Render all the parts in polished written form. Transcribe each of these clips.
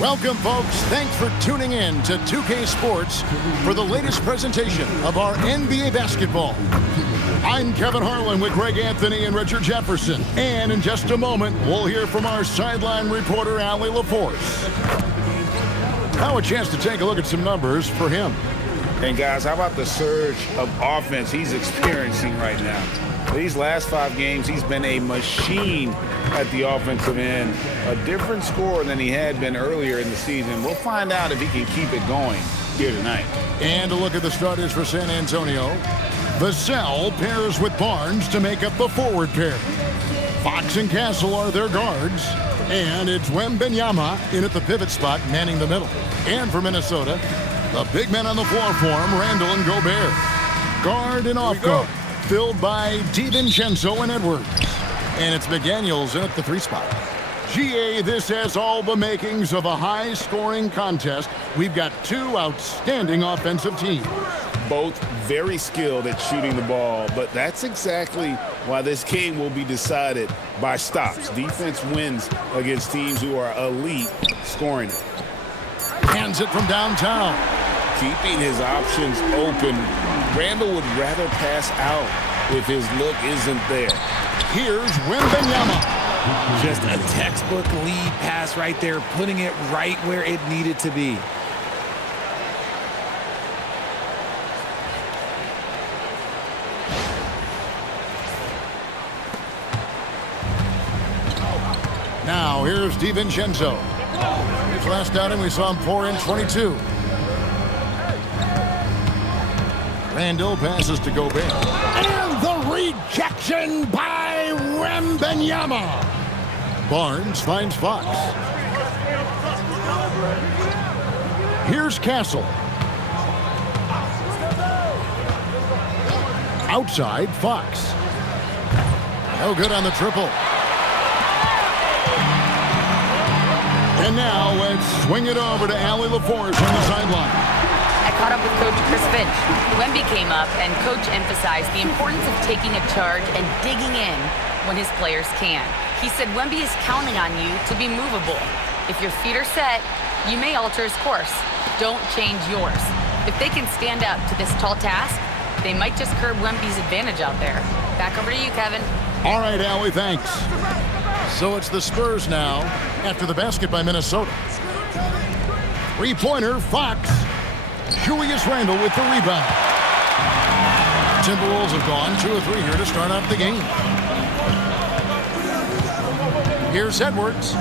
Welcome, folks. Thanks for tuning in to 2K Sports for the latest presentation of our NBA basketball. I'm Kevin Harlan with Greg Anthony and Richard Jefferson. And in just a moment, we'll hear from our sideline reporter, Allie LaForce. Now a chance to take a look at some numbers for him. And guys, how about the surge of offense he's experiencing right now? These last 5 games, he's been a machine at the offensive end. A different scorer than he had been earlier in the season. We'll find out if he can keep it going here tonight. And a look at the starters for San Antonio. Vassell pairs with Barnes to make up the forward pair. Fox and Castle are their guards. And it's Wembanyama in at the pivot spot, manning the middle. And for Minnesota, the big men on the floor for him, Randall and Gobert. Guard and off guard, filled by DiVincenzo and Edwards. And it's McDaniels in at the 3 spot. GA, this has all the makings of a high-scoring contest. We've got 2 outstanding offensive teams. Both very skilled at shooting the ball, but that's exactly why this game will be decided by stops. Defense wins against teams who are elite scoring it. Hands it from downtown. Keeping his options open. Randall would rather pass out if his look isn't there. Here's Wembanyama. Just a textbook lead pass right there, putting it right where it needed to be. Now here's DiVincenzo. His last outing, we saw him pour in 22. Randall passes to Gobert. And the rejection by Wembanyama. Barnes finds Fox. Here's Castle. Outside, Fox. No good on the triple. And now let's swing it over to Allie LaForce on the sideline. I caught up with Coach Chris Finch. Wemby came up, and Coach emphasized the importance of taking a charge and digging in when his players can. He said Wemby is counting on you to be movable. If your feet are set, you may alter his course. Don't change yours. If they can stand up to this tall task, they might just curb Wemby's advantage out there. Back over to you, Kevin. All right, Allie, thanks. So it's the Spurs now after the basket by Minnesota. 3-pointer, Fox. Julius Randle with the rebound. Timberwolves have gone 2 of 3 here to start off the game. Here's Edwards.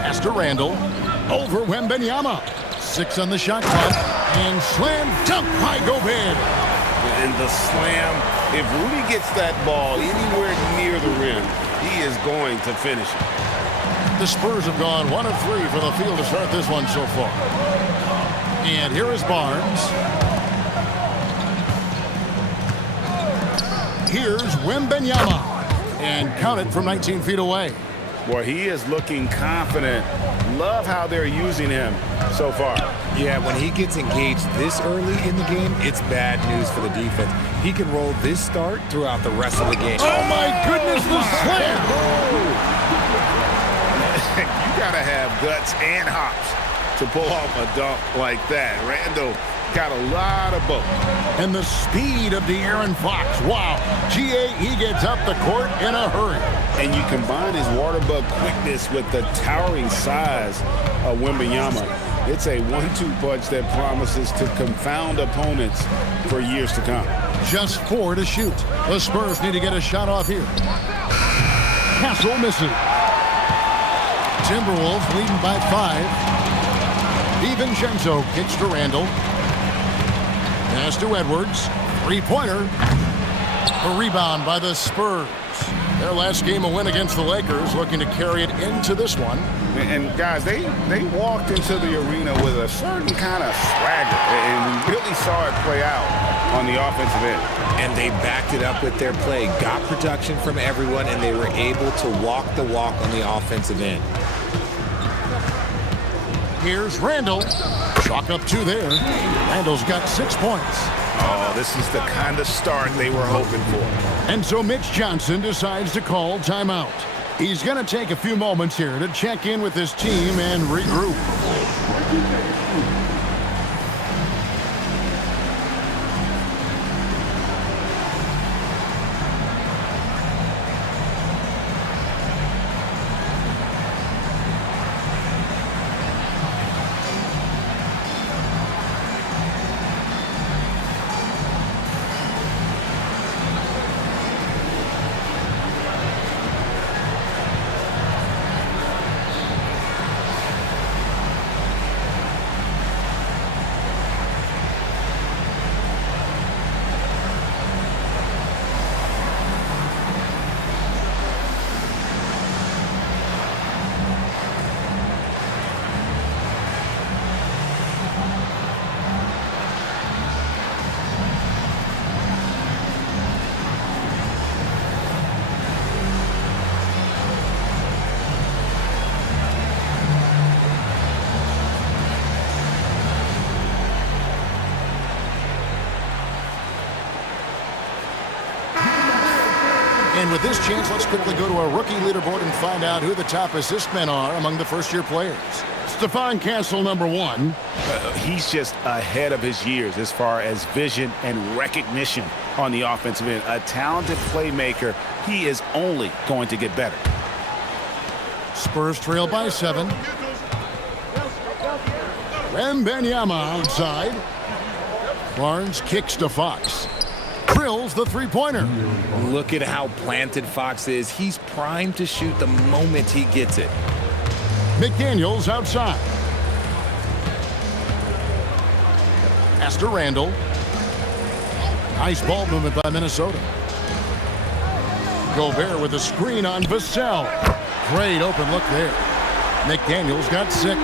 Pass to Randle. Over Wembanyama. 6 on the shot clock. And slam dunk by Gobert. And the slam, if Rudy gets that ball anywhere near the rim, he is going to finish it. The Spurs have gone 1 of 3 from the field to start this one so far. And here is Barnes. Here's Wembanyama. And count it from 19 feet away. Boy, he is looking confident. Love how they're using him so far. Yeah, when he gets engaged this early in the game, it's bad news for the defense. He can roll this start throughout the rest of the game. Oh, my goodness, the slam! You got to have guts and hops to pull off a dunk like that. Randall got a lot of both. And the speed of De'Aaron Fox. Wow. GA, he gets up the court in a hurry. And you combine his water bug quickness with the towering size of Wembanyama. It's a 1-2 punch that promises to confound opponents for years to come. Just 4 to shoot. The Spurs need to get a shot off here. Castle misses. Timberwolves leading by 5. DiVincenzo kicks to Randall. Pass to Edwards. 3-pointer. A rebound by the Spurs. Their last game a win against the Lakers, looking to carry it into this one. And guys, they walked into the arena with a certain kind of swagger, and we really saw it play out on the offensive end. And they backed it up with their play, got production from everyone, and they were able to walk the walk on the offensive end. Here's Randall. Chalk up 2 there. Randall's got 6 points. Oh, this is the kind of start they were hoping for. And so Mitch Johnson decides to call timeout. He's going to take a few moments here to check in with his team and regroup. And with this chance, let's quickly go to our rookie leaderboard and find out who the top assist men are among the first-year players. Stephon Castle, number 1. He's just ahead of his years as far as vision and recognition on the offensive end. A talented playmaker. He is only going to get better. Spurs trail by 7. Wembanyama outside. Barnes kicks to Fox. Drills the three-pointer. Look at how planted Fox is. He's primed to shoot the moment he gets it. McDaniels outside. Pass to Randall. Nice ball movement by Minnesota. Gobert with a screen on Vassell. Great open look there. McDaniels got 6.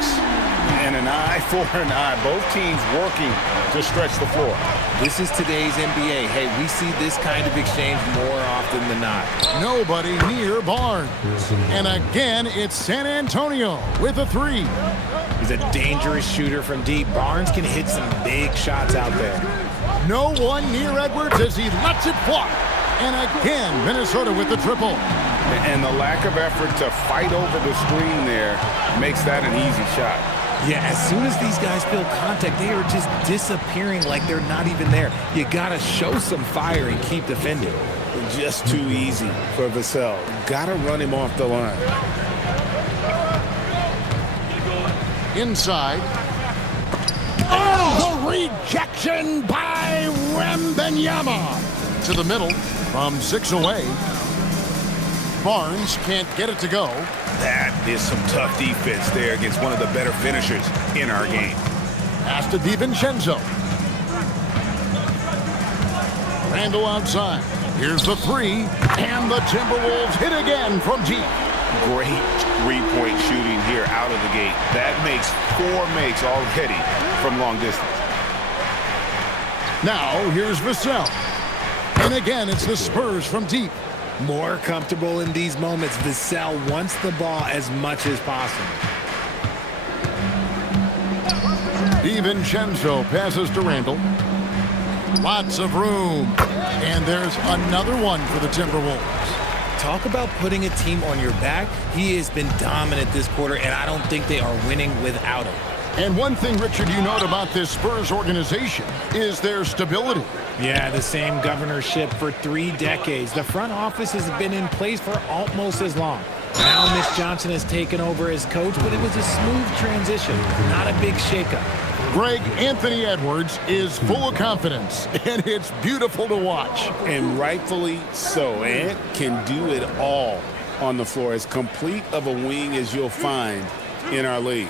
And an eye for an eye. Both teams working to stretch the floor. This is today's NBA. Hey, we see this kind of exchange more often than not. Nobody near Barnes. And again, it's San Antonio with a 3. He's a dangerous shooter from deep. Barnes can hit some big shots out there. No one near Edwards as he lets it fly. And again, Minnesota with the triple. And the lack of effort to fight over the screen there makes that an easy shot. Yeah, as soon as these guys feel contact, they are just disappearing like they're not even there. You got to show some fire and keep defending. Just too easy for Vassell. Got to run him off the line. Inside. Oh, the rejection by Wembanyama. To the middle from 6 away. Barnes can't get it to go. That is some tough defense there against one of the better finishers in our game. Pass to DiVincenzo. Randall outside. Here's the 3. And the Timberwolves hit again from deep. Great three-point shooting here out of the gate. That makes 4 makes already from long distance. Now here's Vassell. And again, it's the Spurs from deep. More comfortable in these moments. Vassell wants the ball as much as possible. DiVincenzo passes to Randall. Lots of room. And there's another one for the Timberwolves. Talk about putting a team on your back. He has been dominant this quarter, and I don't think they are winning without him. And one thing, Richard, you note about this Spurs organization is their stability. Yeah, the same governorship for 3 decades. The front office has been in place for almost as long. Now Mitch Johnson has taken over as coach, but it was a smooth transition, not a big shakeup. Greg, Anthony Edwards is full of confidence, and it's beautiful to watch. And rightfully so. Ant can do it all on the floor. As complete of a wing as you'll find in our league.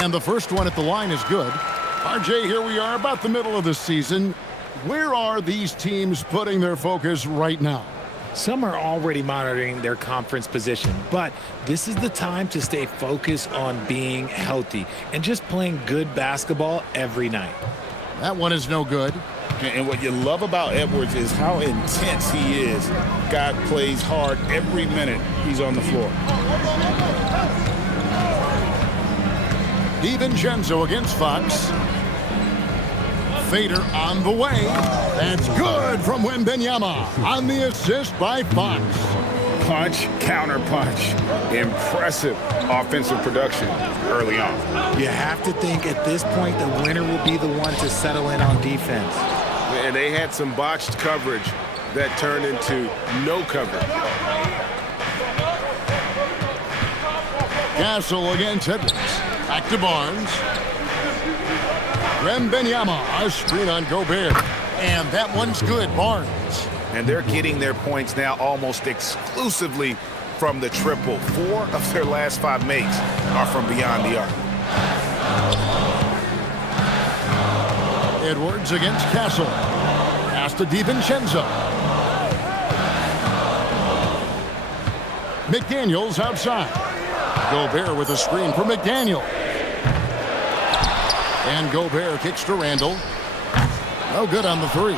And the first one at the line is good. RJ, here we are about the middle of the season. Where are these teams putting their focus right now? Some are already monitoring their conference position, but this is the time to stay focused on being healthy and just playing good basketball every night. That one is no good. And what you love about Edwards is how intense he is. God plays hard every minute he's on the floor. DiVincenzo against Fox. fader on the way. That's good from Wembanyama on the assist by Fox. Punch, counter punch. Impressive offensive production early on. You have to think at this point the winner will be the one to settle in on defense. And they had some botched coverage that turned into no cover. Castle against Edwards. Back to Barnes. Wembanyama, a screen on Gobert. And that one's good, Barnes. And they're getting their points now almost exclusively from the triple. 4 of their last 5 makes are from beyond the arc. Edwards against Castle. Pass to DiVincenzo. McDaniels outside. Gobert with a screen for McDaniel. And Gobert kicks to Randall. No good on the 3.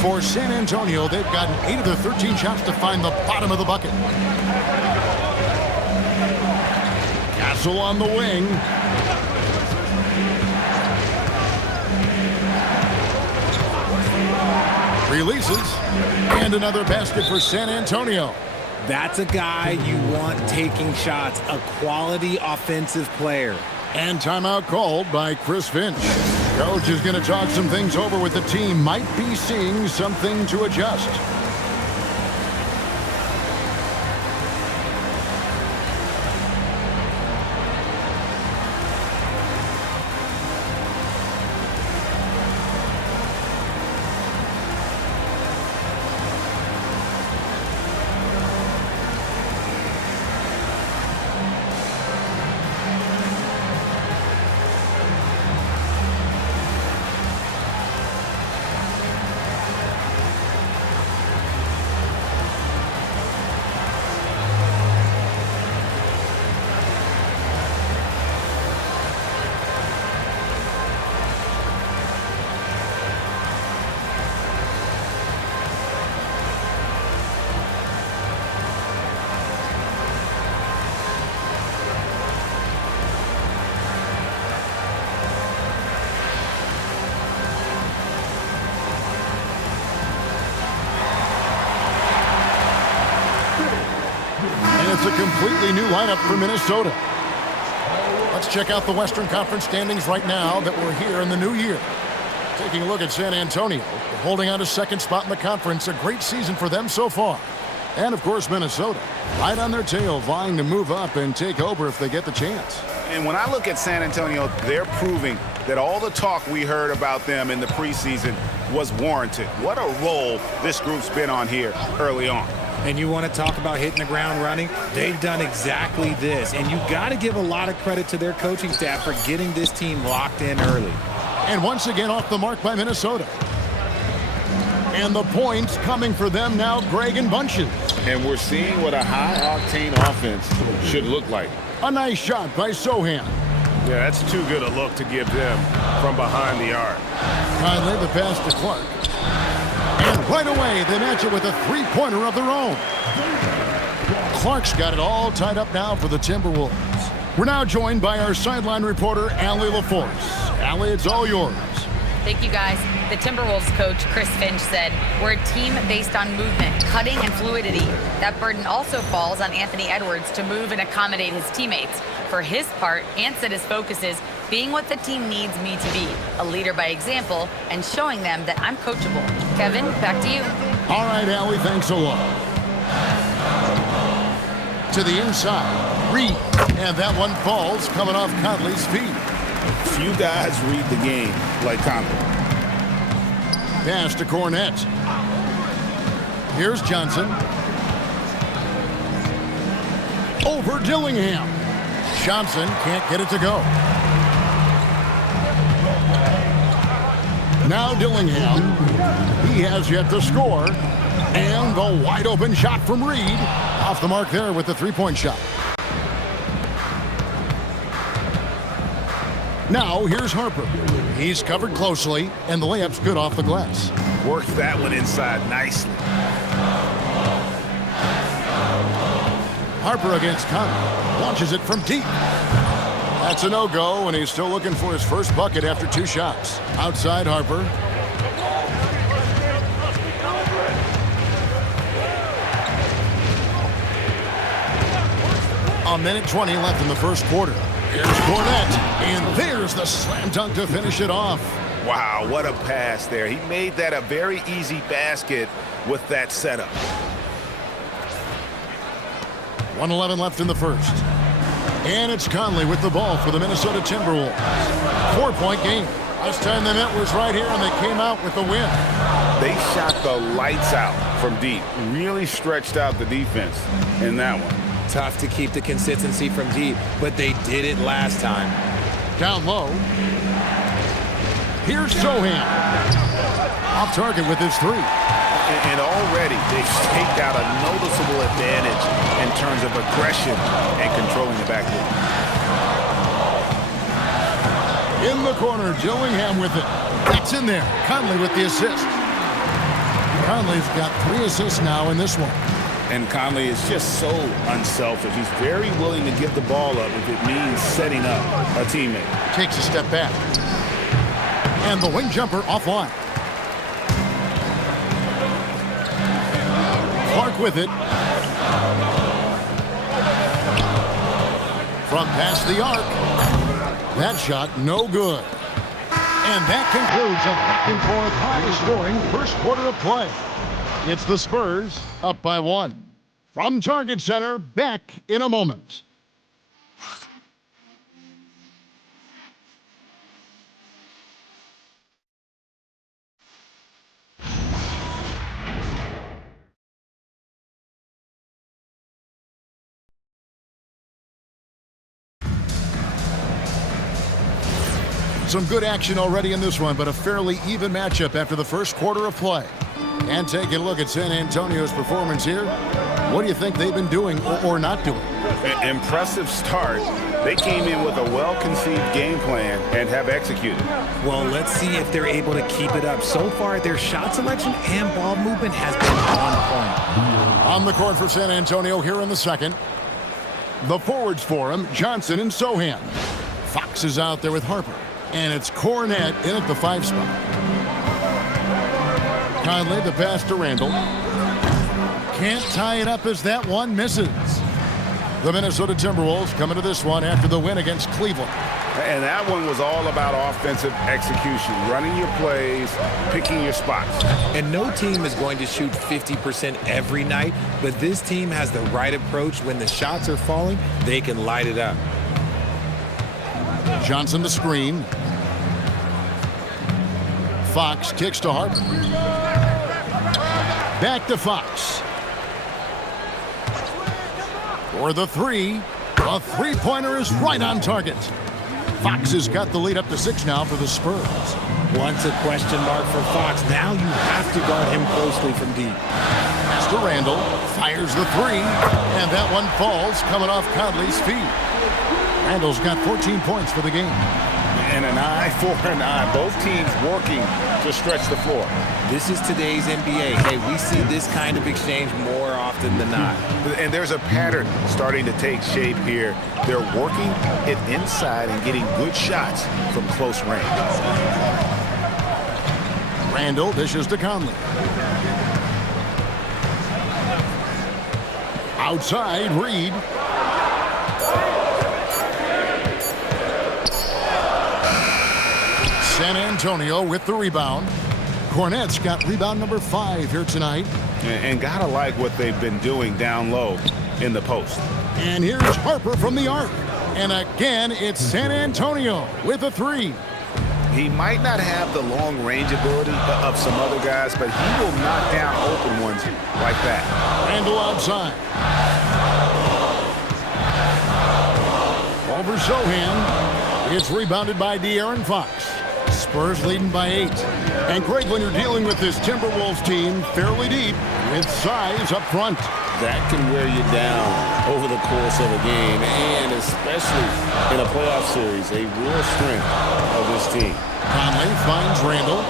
For San Antonio, they've gotten 8 of their 13 shots to find the bottom of the bucket. Castle on the wing. Releases. And another basket for San Antonio. That's a guy you want taking shots, a quality offensive player. And timeout called by Chris Finch. Coach is going to talk some things over with the team. Might be seeing something to adjust. It's a completely new lineup for Minnesota. Let's check out the Western Conference standings right now that we're here in the new year. Taking a look at San Antonio, holding on to second spot in the conference. A great season for them so far. And, of course, Minnesota, right on their tail, vying to move up and take over if they get the chance. And when I look at San Antonio, they're proving that all the talk we heard about them in the preseason was warranted. What a role this group's been on here early on. And you want to talk about hitting the ground running? They've done exactly this. And you got to give a lot of credit to their coaching staff for getting this team locked in early. And once again off the mark by Minnesota. And the points coming for them now, Greg and Bunches. And we're seeing what a high-octane offense should look like. A nice shot by Sohan. Yeah, that's too good a look to give them from behind the arc. Conley, the pass to Clark. And right away, they match it with a three-pointer of their own. Clark's got it all tied up now for the Timberwolves. We're now joined by our sideline reporter, Allie LaForce. Allie, it's all yours. Thank you, guys. The Timberwolves coach, Chris Finch, said, "We're a team based on movement, cutting, and fluidity. That burden also falls on Anthony Edwards to move and accommodate his teammates. For his part, Ant said his focus is being what the team needs me to be, a leader by example, and showing them that I'm coachable." Kevin, back to you. All right, Allie, thanks a lot. To the inside, Reed. And that one falls coming off Conley's feet. Few guys read the game like Conley. Pass to Cornette. Here's Johnson. Over Dillingham. Johnson can't get it to go. Now Dillingham. He has yet to score. And the wide open shot from Reed. Off the mark there with the three-point shot. Now here's Harper. He's covered closely, and the layup's good off the glass. Worked that one inside nicely. Harper against Conley. Launches it from deep. That's a no-go, and he's still looking for his first bucket after 2 shots. Outside Harper. A minute 20 left in the first quarter. Here's Cornette, and there's the slam dunk to finish it off. Wow, what a pass there. He made that a very easy basket with that setup. 1:11 left in the first. And it's Conley with the ball for the Minnesota Timberwolves. 4-point game. Last time they met was right here, and they came out with the win. They shot the lights out from deep. Really stretched out the defense in that one. Tough to keep the consistency from deep, but they did it last time. Down low. Here's Sohan. Off target with his 3. And already they've staked out a noticeable advantage in terms of aggression and controlling the backcourt. In the corner, Gillingham with it. That's in there. Conley with the assist. Conley's got 3 assists now in this one. And Conley is just so unselfish. He's very willing to give the ball up if it means setting up a teammate. Takes a step back. And the wing jumper offline. Clark with it. From past the arc. That shot no good. And that concludes a back-and-forth high-scoring first quarter of play. It's the Spurs up by 1. From Target Center, back in a moment. Some good action already in this one, but a fairly even matchup after the first quarter of play. And taking a look at San Antonio's performance here, what do you think they've been doing or not doing? Impressive start. They came in with a well-conceived game plan and have executed. Well, let's see if they're able to keep it up. So far, their shot selection and ball movement has been on point. On the court for San Antonio here in the second. The forwards for him, Johnson and Sohan. Fox is out there with Harper. And it's Cornette in at the 5 spot. Conley, the pass to Randall. Can't tie it up as that one misses. The Minnesota Timberwolves coming to this one after the win against Cleveland. And that one was all about offensive execution, running your plays, picking your spots. And no team is going to shoot 50% every night, but this team has the right approach. When the shots are falling, they can light it up. Johnson the screen. Fox kicks to Harper. Back to Fox. For the 3. A 3-pointer is right on target. Fox has got the lead up to 6 now for the Spurs. Once a question mark for Fox. Now you have to guard him closely from deep. Pass to Randall. Fires the 3. And that one falls coming off Conley's feet. Randall's got 14 points for the game. And an eye for an eye. Both teams working to stretch the floor. This is today's NBA. Hey, we see this kind of exchange more often than not. And there's a pattern starting to take shape here. They're working it inside and getting good shots from close range. Randall dishes to Conley. Outside, Reed. San Antonio with the rebound. Cornette's got rebound number 5 here tonight. And gotta like what they've been doing down low in the post. And here's Harper from the arc. And again, it's San Antonio with a 3. He might not have the long range ability of some other guys, but he will knock down open ones like that. Randall outside. Over Sohan. It's rebounded by De'Aaron Fox. Spurs leading by 8. And Greg, when you're dealing with this Timberwolves team fairly deep with size up front, that can wear you down over the course of a game, and especially in a playoff series, a real strength of this team. Conley finds Randall.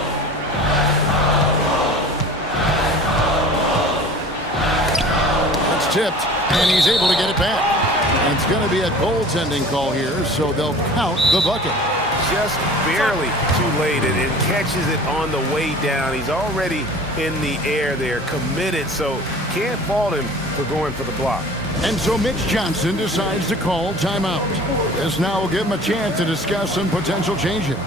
It's tipped, and he's able to get it back. It's going to be a goaltending call here, so they'll count the bucket. Just barely too late, and it catches it on the way down. He's already in the air there, committed, so can't fault him for going for the block. And so Mitch Johnson decides to call timeout. This now will give him a chance to discuss some potential changes.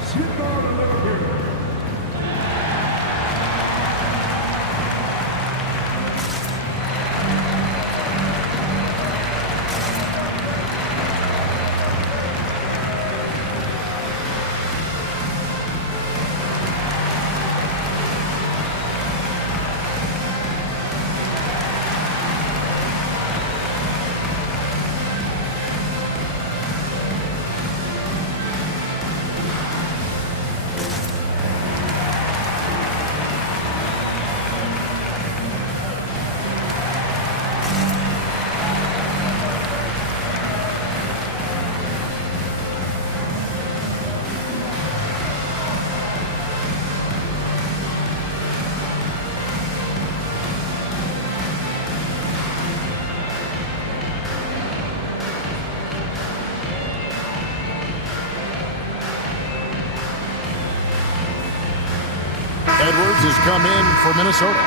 Edwards has come in for Minnesota.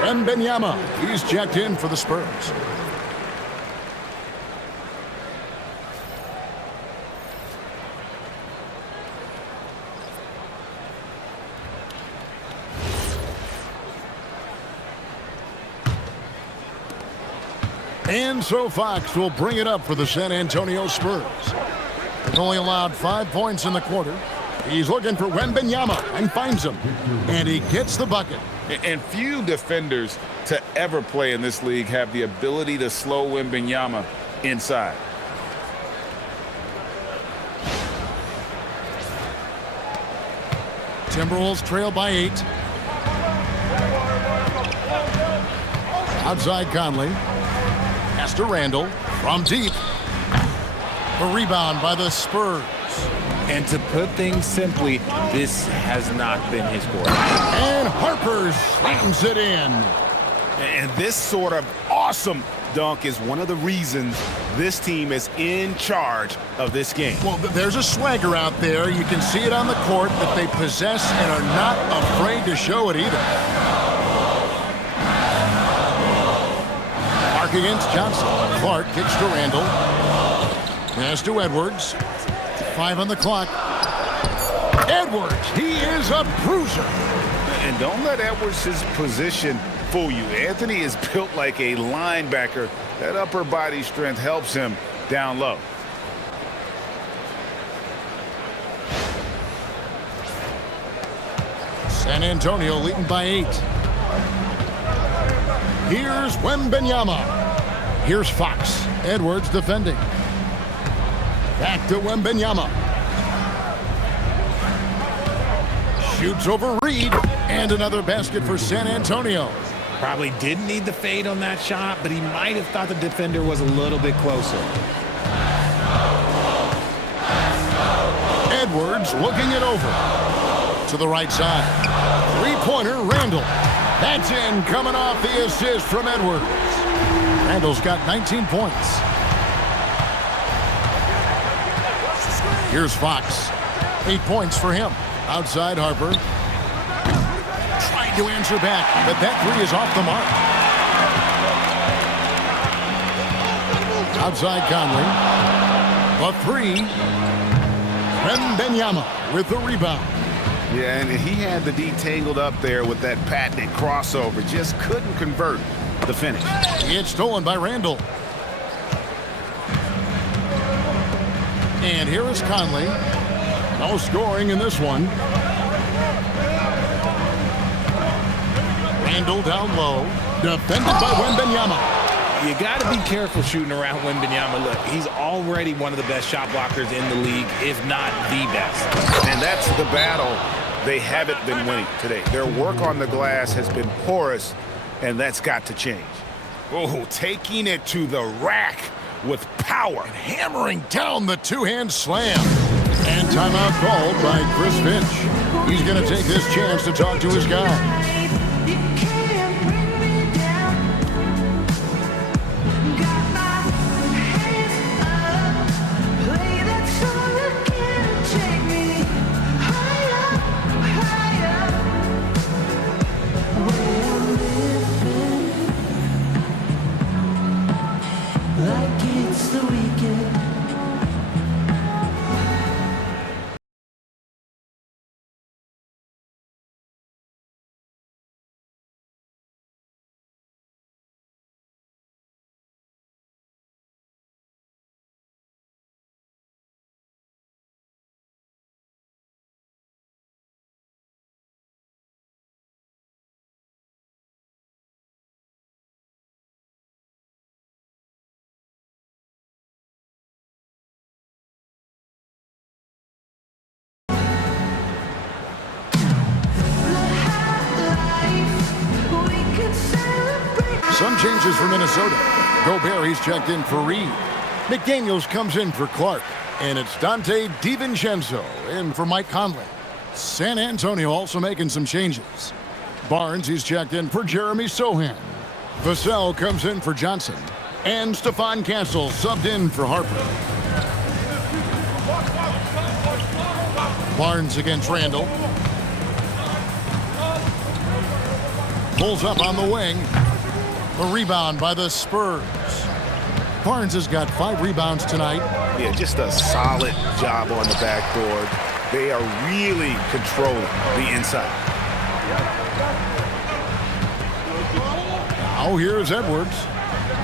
Wembanyama, he's checked in for the Spurs. And so Fox will bring it up for the San Antonio Spurs. They've only allowed 5 points in the quarter. He's looking for Wembanyama and finds him. And he gets the bucket. And few defenders to ever play in this league have the ability to slow Wembanyama inside. Timberwolves trail by 8. Outside Conley. Pass to Randall from deep. The rebound by the Spurs. And to put things simply, this has not been his quarter. And Harper slams it in. And this sort of awesome dunk is one of the reasons this team is in charge of this game. Well, there's a swagger out there. You can see it on the court that they possess and are not afraid to show it either. Mark against Johnson. Clark kicks to Randall. Pass to Edwards. 5 on the clock. Edwards, he is a bruiser. And don't let Edwards' position fool you. Anthony is built like a linebacker. That upper body strength helps him down low. San Antonio leading by 8. Here's Wembanyama. Here's Fox. Edwards defending. Back to Wembanyama. Shoots over Reed. And another basket for San Antonio. Probably didn't need the fade on that shot, but he might have thought the defender was a little bit closer. Edwards looking it over. To the right side. Three-pointer, Randall. That's in, coming off the assist from Edwards. Randall's got 19 points. Here's Fox. 8 points for him. Outside Harper. Trying to answer back, but that three is off the mark. Outside Conley. The 3. Wembanyama with the rebound. Yeah, and he had the D tangled up there with that patented crossover. Just couldn't convert the finish. It's stolen by Randall. And here is Conley. No scoring in this one. Randall down low. Defended by Wembanyama. You got to be careful shooting around Wembanyama. Look, he's already one of the best shot blockers in the league, if not the best. And that's the battle they haven't been winning today. Their work on the glass has been porous, and that's got to change. Oh, taking it to the rack with power. And hammering down the two-hand slam. And timeout called by Chris Finch. He's going to take this chance to talk to his guy. Some changes for Minnesota. Gobert, he's checked in for Reed. McDaniels comes in for Clark. And it's Dante DiVincenzo in for Mike Conley. San Antonio also making some changes. Barnes, he's checked in for Jeremy Sohan. Vassell comes in for Johnson. And Stephon Castle subbed in for Harper. Barnes against Randall. Pulls up on the wing. A rebound by the Spurs. Barnes has got 5 rebounds tonight. Yeah, just a solid job on the backboard. They are really controlling the inside. Now here's Edwards.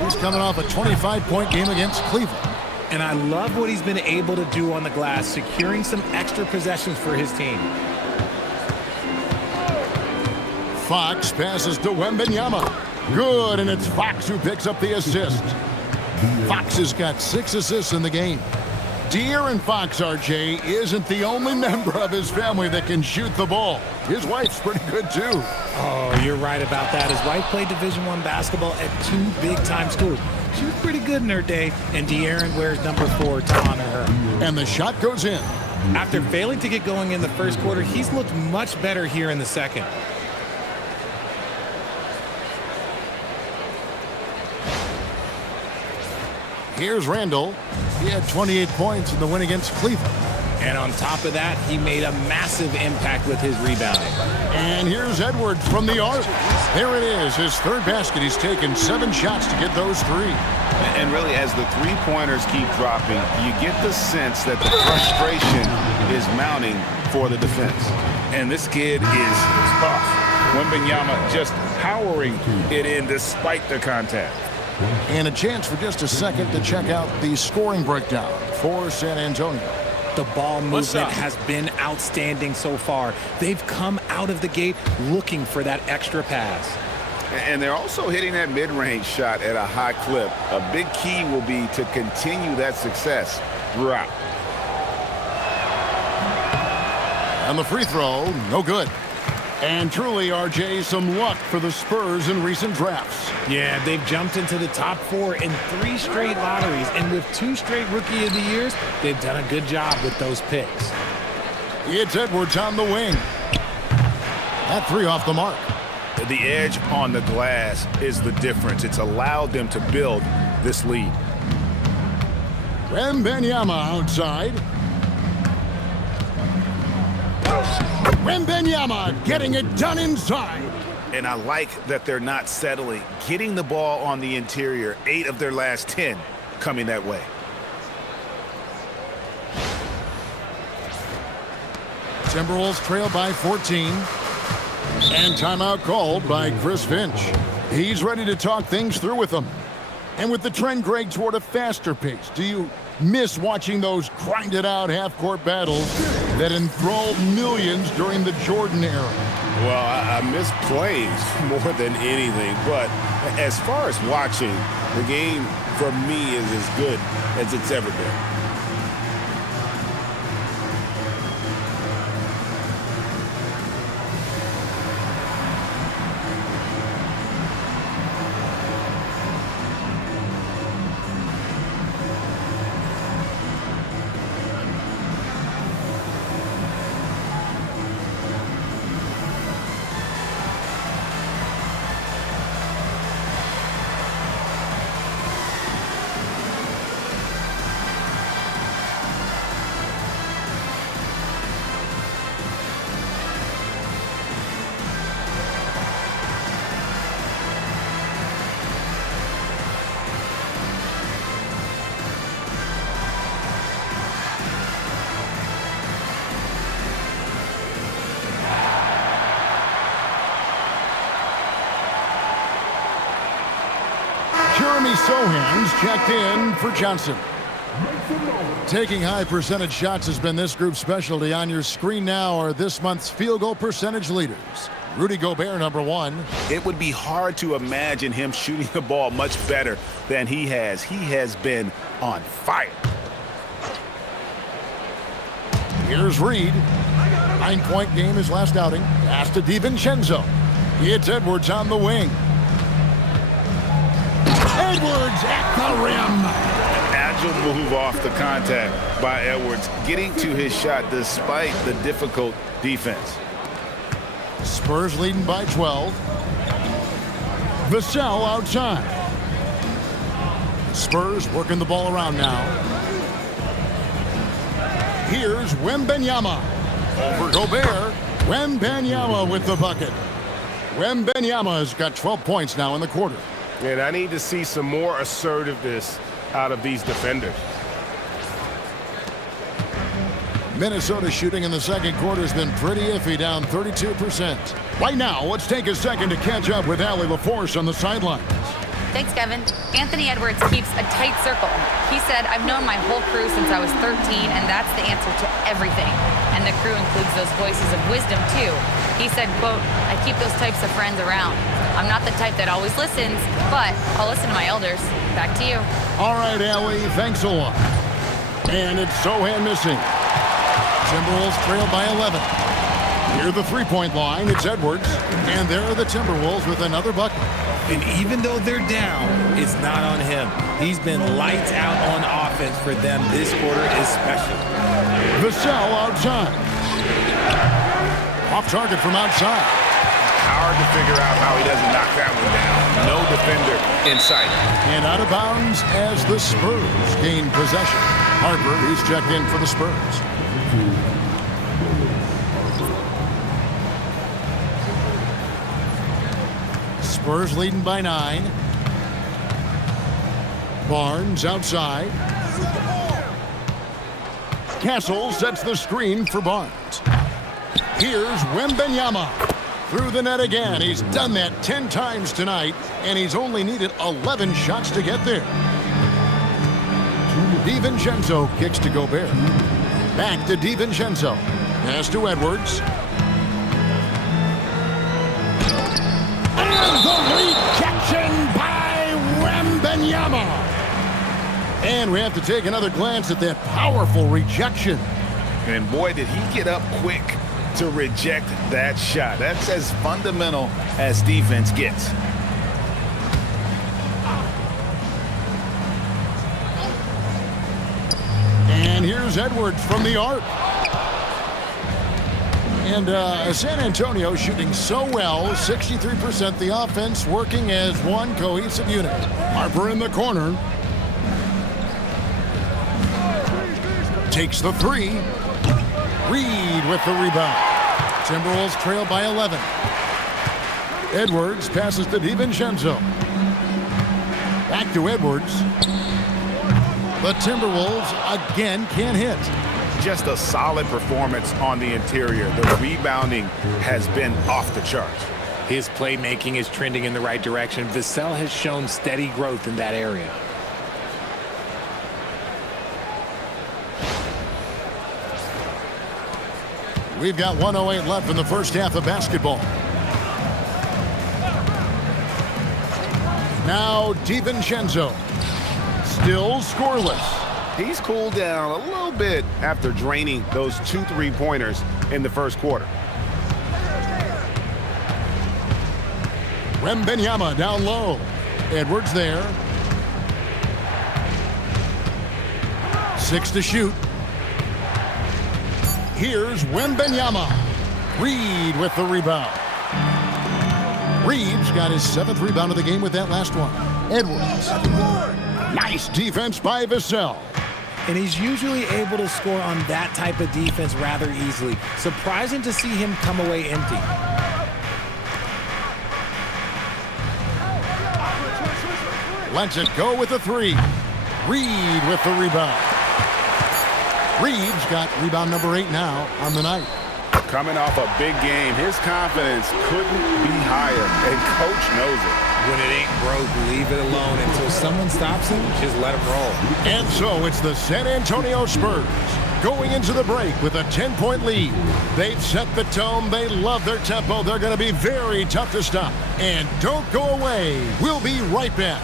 He's coming off a 25-point game against Cleveland. And I love what he's been able to do on the glass, securing some extra possessions for his team. Fox passes to Wembanyama. Good, and it's Fox who picks up the assist. Fox has got 6 assists in the game. De'Aaron Fox, RJ, isn't the only member of his family that can shoot the ball. His wife's pretty good, too. Oh, you're right about that. His wife played Division I basketball at 2 big-time schools. She was pretty good in her day, and De'Aaron wears number 4 to honor her. And the shot goes in. After failing to get going in the first quarter, he's looked much better here in the second. Here's Randall. He had 28 points in the win against Cleveland. And on top of that, he made a massive impact with his rebounding. And here's Edwards from the arc. There it is, his 3rd basket. He's taken 7 shots to get those 3. And really, as the three-pointers keep dropping, you get the sense that the frustration is mounting for the defense. And this kid is tough. Wembanyama just powering it in despite the contact. And a chance for just a second to check out the scoring breakdown for San Antonio. The ball movement has been outstanding so far. They've come out of the gate looking for that extra pass. And they're also hitting that mid-range shot at a high clip. A big key will be to continue that success throughout. And the free throw, no good. And truly, RJ, some luck for the Spurs in recent drafts. Yeah, they've jumped into the top 4 in 3 straight lotteries, and with 2 straight Rookie of the Years, they've done a good job with those picks. It's Edwards on the wing. That 3 off the mark. The edge on the glass is the difference. It's allowed them to build this lead. Wembanyama outside. Wembanyama getting it done inside. And I like that they're not settling. Getting the ball on the interior, 8 of their last 10 coming that way. Timberwolves trail by 14. And timeout called by Chris Finch. He's ready to talk things through with them. And with the trend, Greg, toward a faster pace, do you miss watching those grinded-out half-court battles that enthralled millions during the Jordan era? Well, I miss playing more than anything, but as far as watching, the game for me is as good as it's ever been. Jeremy Sohan's checked in for Johnson. Taking high percentage shots has been this group's specialty. On your screen now are this month's field goal percentage leaders. Rudy Gobert, number 1. It would be hard to imagine him shooting the ball much better than he has. He has been on fire. Here's Reed. 9-point game his last outing. Pass to DiVincenzo. It's Edwards on the wing. Edwards at the rim. Agile move off the contact by Edwards, getting to his shot despite the difficult defense. Spurs leading by 12. Vassell outside. Spurs working the ball around now. Here's Wembanyama. Over Gobert. Wembanyama with the bucket. Wembanyama's got 12 points now in the quarter. And I need to see some more assertiveness out of these defenders. Minnesota shooting in the second quarter has been pretty iffy, down 32%. Right now, let's take a second to catch up with Allie LaForce on the sidelines. Thanks, Kevin. Anthony Edwards keeps a tight circle. He said, I've known my whole crew since I was 13, and that's the answer to everything. And the crew includes those voices of wisdom, too. He said, quote, I keep those types of friends around. I'm not the type that always listens, but I'll listen to my elders. Back to you. All right, Allie, thanks a lot. And it's Sohan missing. Timberwolves trail by 11. Near the three-point line, it's Edwards. And there are the Timberwolves with another bucket. And even though they're down, it's not on him. He's been lights out on offense for them this quarter especially. Vassell outside. Off target from outside. Hard to figure out how he doesn't knock that one down. No defender in sight. And out of bounds as the Spurs gain possession. Harper, who's checked in for the Spurs. Spurs leading by 9. Barnes outside. Castle sets the screen for Barnes. Here's Wembanyama. Through the net again. He's done that 10 times tonight, and he's only needed 11 shots to get there. DiVincenzo kicks to Gobert. Back to DiVincenzo. Pass to Edwards. And the rejection by Wembanyama. And we have to take another glance at that powerful rejection. And boy, did he get up quick to reject that shot. That's as fundamental as defense gets. And here's Edwards from the arc. And San Antonio shooting so well, 63%. The offense working as one cohesive unit. Harper in the corner. Takes the three. Reed with the rebound. Timberwolves trail by 11. Edwards passes to DiVincenzo. Back to Edwards. The Timberwolves again can't hit. Just a solid performance on the interior. The rebounding has been off the charts. His playmaking is trending in the right direction. Vassell has shown steady growth in that area. We've got 1:08 left in the first half of basketball. Now DiVincenzo. Still scoreless. He's cooled down a little bit after draining those 2 3-pointers in the first quarter. Wembanyama down low. Edwards there. 6 to shoot. Here's Wembanyama. Reed with the rebound. Reed's got his 7th rebound of the game with that last one. Edwards. Nice defense by Vassell. And he's usually able to score on that type of defense rather easily. Surprising to see him come away empty. Lets it go with the 3. Reed with the rebound. Reed's got rebound number 8 now on the night. Coming off a big game, his confidence couldn't be higher, and coach knows it. When it ain't broke, leave it alone until someone stops him. Just let him roll. And so it's the San Antonio Spurs going into the break with a 10-point lead. They've set the tone. They love their tempo. They're going to be very tough to stop. And don't go away. We'll be right back.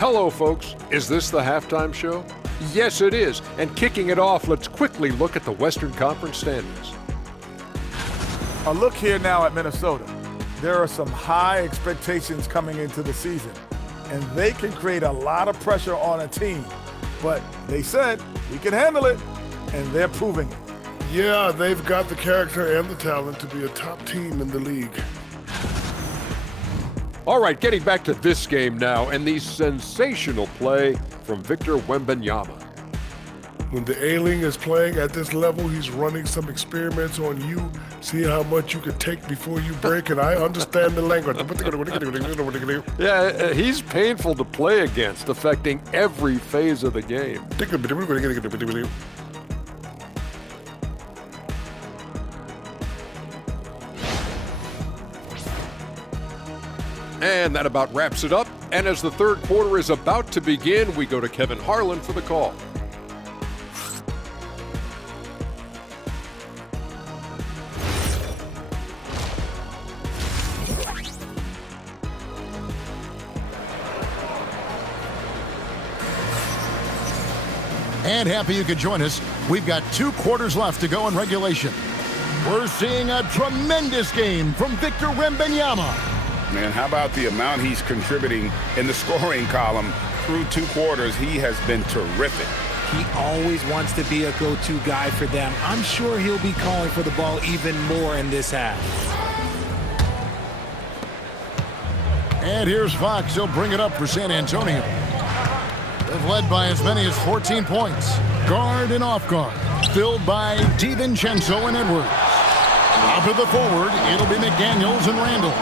Hello, folks. Is this the halftime show? Yes, it is. And kicking it off, let's quickly look at the Western Conference standings. A look here now at Minnesota. There are some high expectations coming into the season, and they can create a lot of pressure on a team. But they said, we can handle it, and they're proving it. Yeah, they've got the character and the talent to be a top team in the league. All right, getting back to this game now, and the sensational play from Victor Wembanyama. When the alien is playing at this level, he's running some experiments on you, seeing how much you can take before you break, and I understand the language. Yeah, he's painful to play against, affecting every phase of the game. And that about wraps it up. And as the third quarter is about to begin, we go to Kevin Harlan for the call. And happy you could join us. We've got 2 quarters left to go in regulation. We're seeing a tremendous game from Victor Wembanyama. Man, how about the amount he's contributing in the scoring column through 2 quarters? He has been terrific. He always wants to be a go-to guy for them. I'm sure he'll be calling for the ball even more in this half. And here's Fox. He'll bring it up for San Antonio. They've led by as many as 14 points. Guard and off guard. Filled by DiVincenzo and Edwards. Top of the forward, it'll be McDaniels and Randall.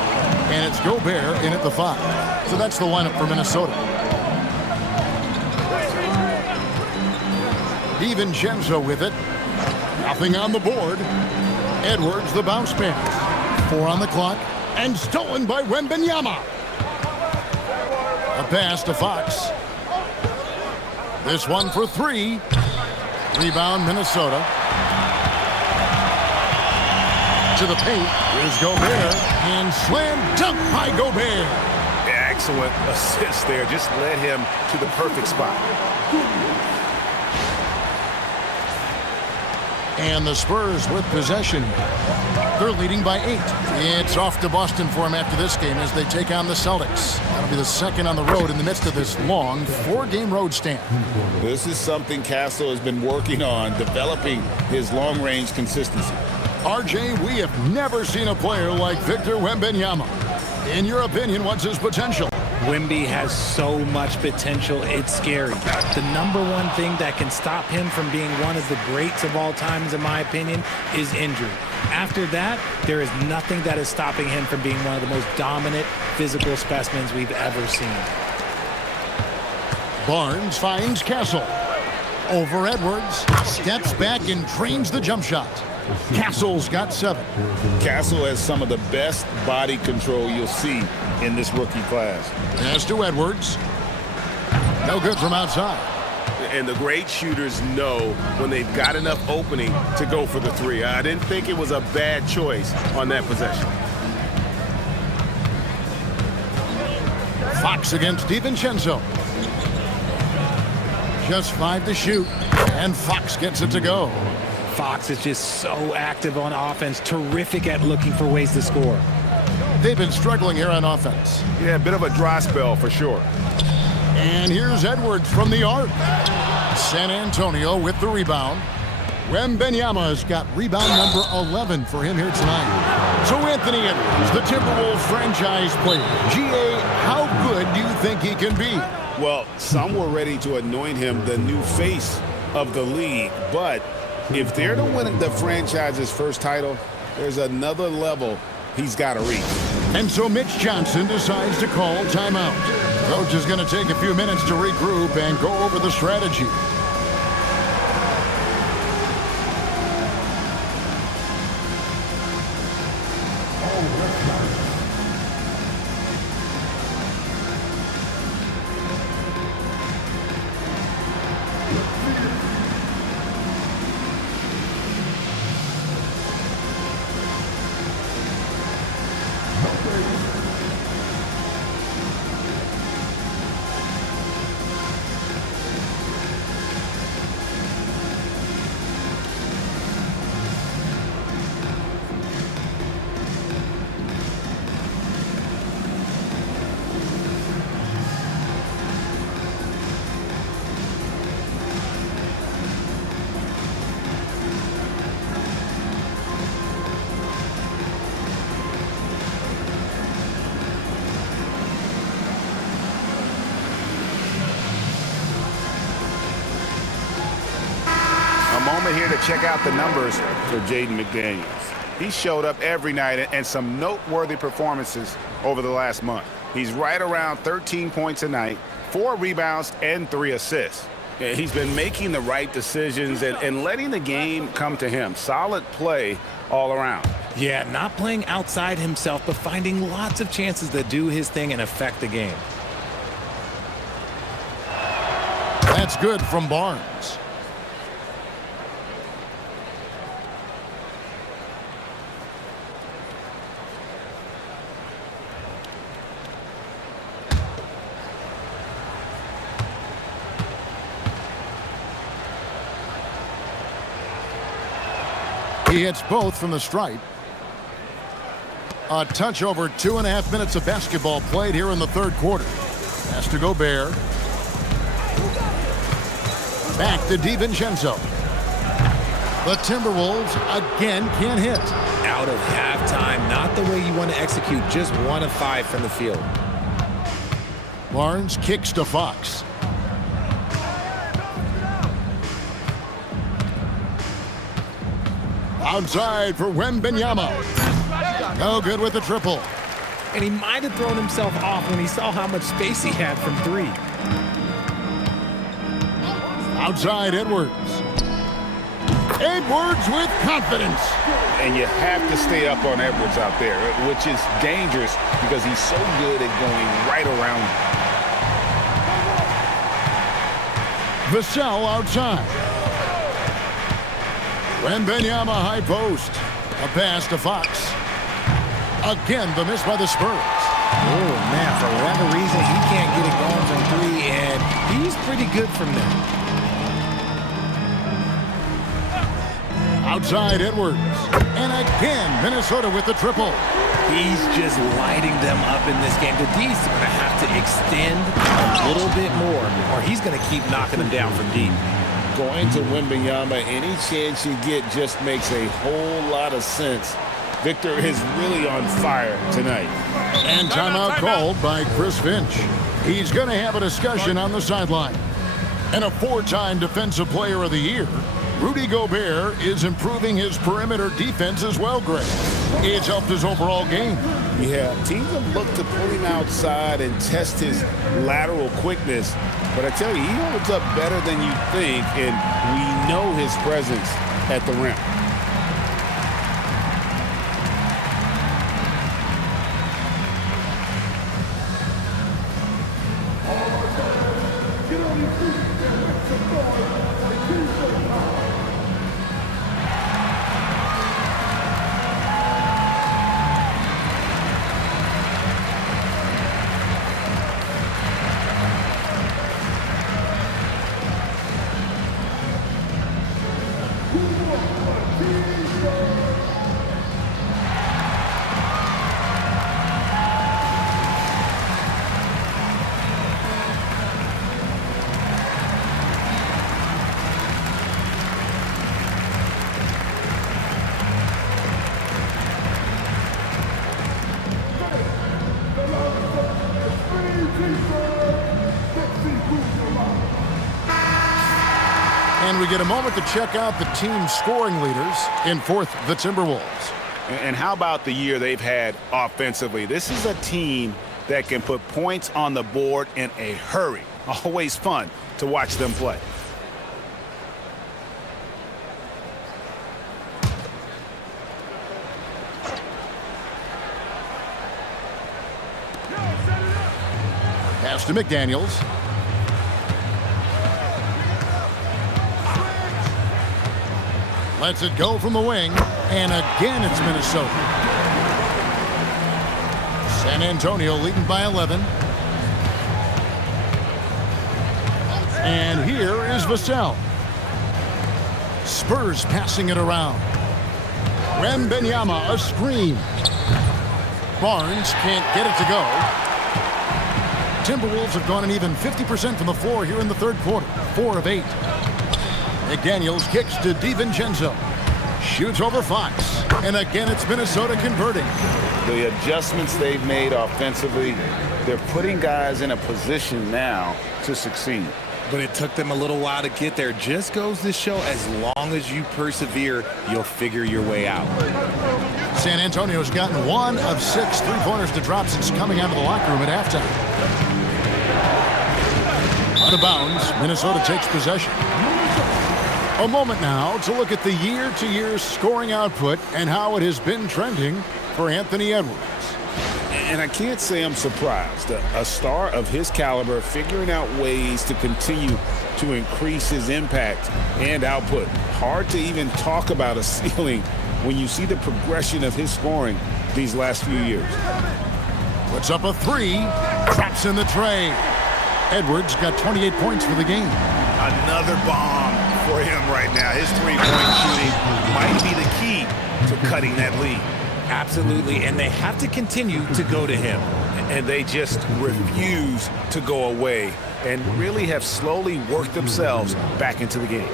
And it's Gobert in at the 5. So that's the lineup for Minnesota. DiVincenzo with it. Nothing on the board. Edwards the bounce pass. 4 on the clock. And stolen by Wembanyama. A pass to Fox. This one for 3. Rebound Minnesota. To the paint. Here's Gobert. And slam dunk by Gobert. Excellent assist there. Just led him to the perfect spot. And the Spurs with possession. They're leading by 8. It's off to Boston for them after this game as they take on the Celtics. That'll be the second on the road in the midst of this long 4-game road stand. This is something Castle has been working on, developing his long-range consistency. RJ, we have never seen a player like Victor Wembanyama. In your opinion, what's his potential? Wemby has so much potential, it's scary. The number one thing that can stop him from being one of the greats of all times, in my opinion, is injury. After that, there is nothing that is stopping him from being one of the most dominant physical specimens we've ever seen. Barnes finds Castle. Over Edwards, steps back and trains the jump shot. Castle's got 7. Castle has some of the best body control you'll see in this rookie class. Pass to Edwards. No good from outside. And the great shooters know when they've got enough opening to go for the 3. I didn't think it was a bad choice on that possession. Fox against DiVincenzo. Just 5 to shoot, and Fox gets it to go. Fox is just so active on offense, terrific at looking for ways to score. They've been struggling here on offense. Yeah, a bit of a dry spell for sure. And here's Edwards from the arc. San Antonio with the rebound. Wembanyama's got rebound number 11 for him here tonight. So Anthony Edwards, the Timberwolves franchise player. GA, how good do you think he can be? Well, some were ready to anoint him the new face of the league, but if they're to win the franchise's first title, there's another level he's got to reach. And so Mitch Johnson decides to call timeout. Coach is going to take a few minutes to regroup and go over the strategy. Moment here to check out the numbers for Jaden McDaniels. He showed up every night and some noteworthy performances over the last month. He's right around 13 points a night, 4 rebounds, and 3 assists. He's been making the right decisions and letting the game come to him. Solid play all around. Yeah, not playing outside himself, but finding lots of chances to do his thing and affect the game. That's good from Barnes. He hits both from the stripe. A touch over 2.5 minutes of basketball played here in the third quarter. Has to Gobert. Back to DiVincenzo. The Timberwolves again can't hit. Out of halftime, not the way you want to execute, just 1 of 5 from the field. Barnes kicks to Fox. Outside for Wembanyama. No good with the triple. And he might have thrown himself off when he saw how much space he had from 3. Outside Edwards. Edwards with confidence. And you have to stay up on Edwards out there, which is dangerous because he's so good at going right around. Vassell outside. Wembanyama high post. A pass to Fox. Again, the miss by the Spurs. Oh, man, for whatever reason, he can't get it going from 3, and he's pretty good from there. Outside Edwards. And again, Minnesota with the triple. He's just lighting them up in this game. The D's going to have to extend a little bit more, or he's going to keep knocking them down from deep. Going to Wembanyama, any chance you get just makes a whole lot of sense. Victor is really on fire tonight. And timeout called by Chris Finch. He's going to have a discussion on the sideline. And a 4-time Defensive Player of the Year, Rudy Gobert is improving his perimeter defense as well, Greg. It's helped his overall game. Yeah, teams have looked to pull him outside and test his lateral quickness. But I tell you, he holds up better than you think, and we know his presence at the rim. And we get a moment to check out the team's scoring leaders. In fourth, the Timberwolves. And how about the year they've had offensively? This is a team that can put points on the board in a hurry. Always fun to watch them play. Pass to McDaniels. Lets it go from the wing. And again, it's Minnesota. San Antonio leading by 11. And here is Vassell. Spurs passing it around. Wembanyama, a screen. Barnes can't get it to go. Timberwolves have gone an even 50% from the floor here in the third quarter. 4 of 8. McDaniels kicks to DiVincenzo. Shoots over Fox. And again, it's Minnesota converting. The adjustments they've made offensively, they're putting guys in a position now to succeed. But it took them a little while to get there. Just goes to show, as long as you persevere, you'll figure your way out. San Antonio's gotten 1 of 6 3-pointers to drop since coming out of the locker room at halftime. Out of bounds, Minnesota takes possession. A moment now to look at the year-to-year scoring output and how it has been trending for Anthony Edwards. And I can't say I'm surprised. A star of his caliber figuring out ways to continue to increase his impact and output. Hard to even talk about a ceiling when you see the progression of his scoring these last few years. Puts up a 3, traps in the tray. Edwards got 28 points for the game. Another bomb for him right now. His three-point shooting might be the key to cutting that lead. Absolutely, and they have to continue to go to him. And they just refuse to go away and really have slowly worked themselves back into the game.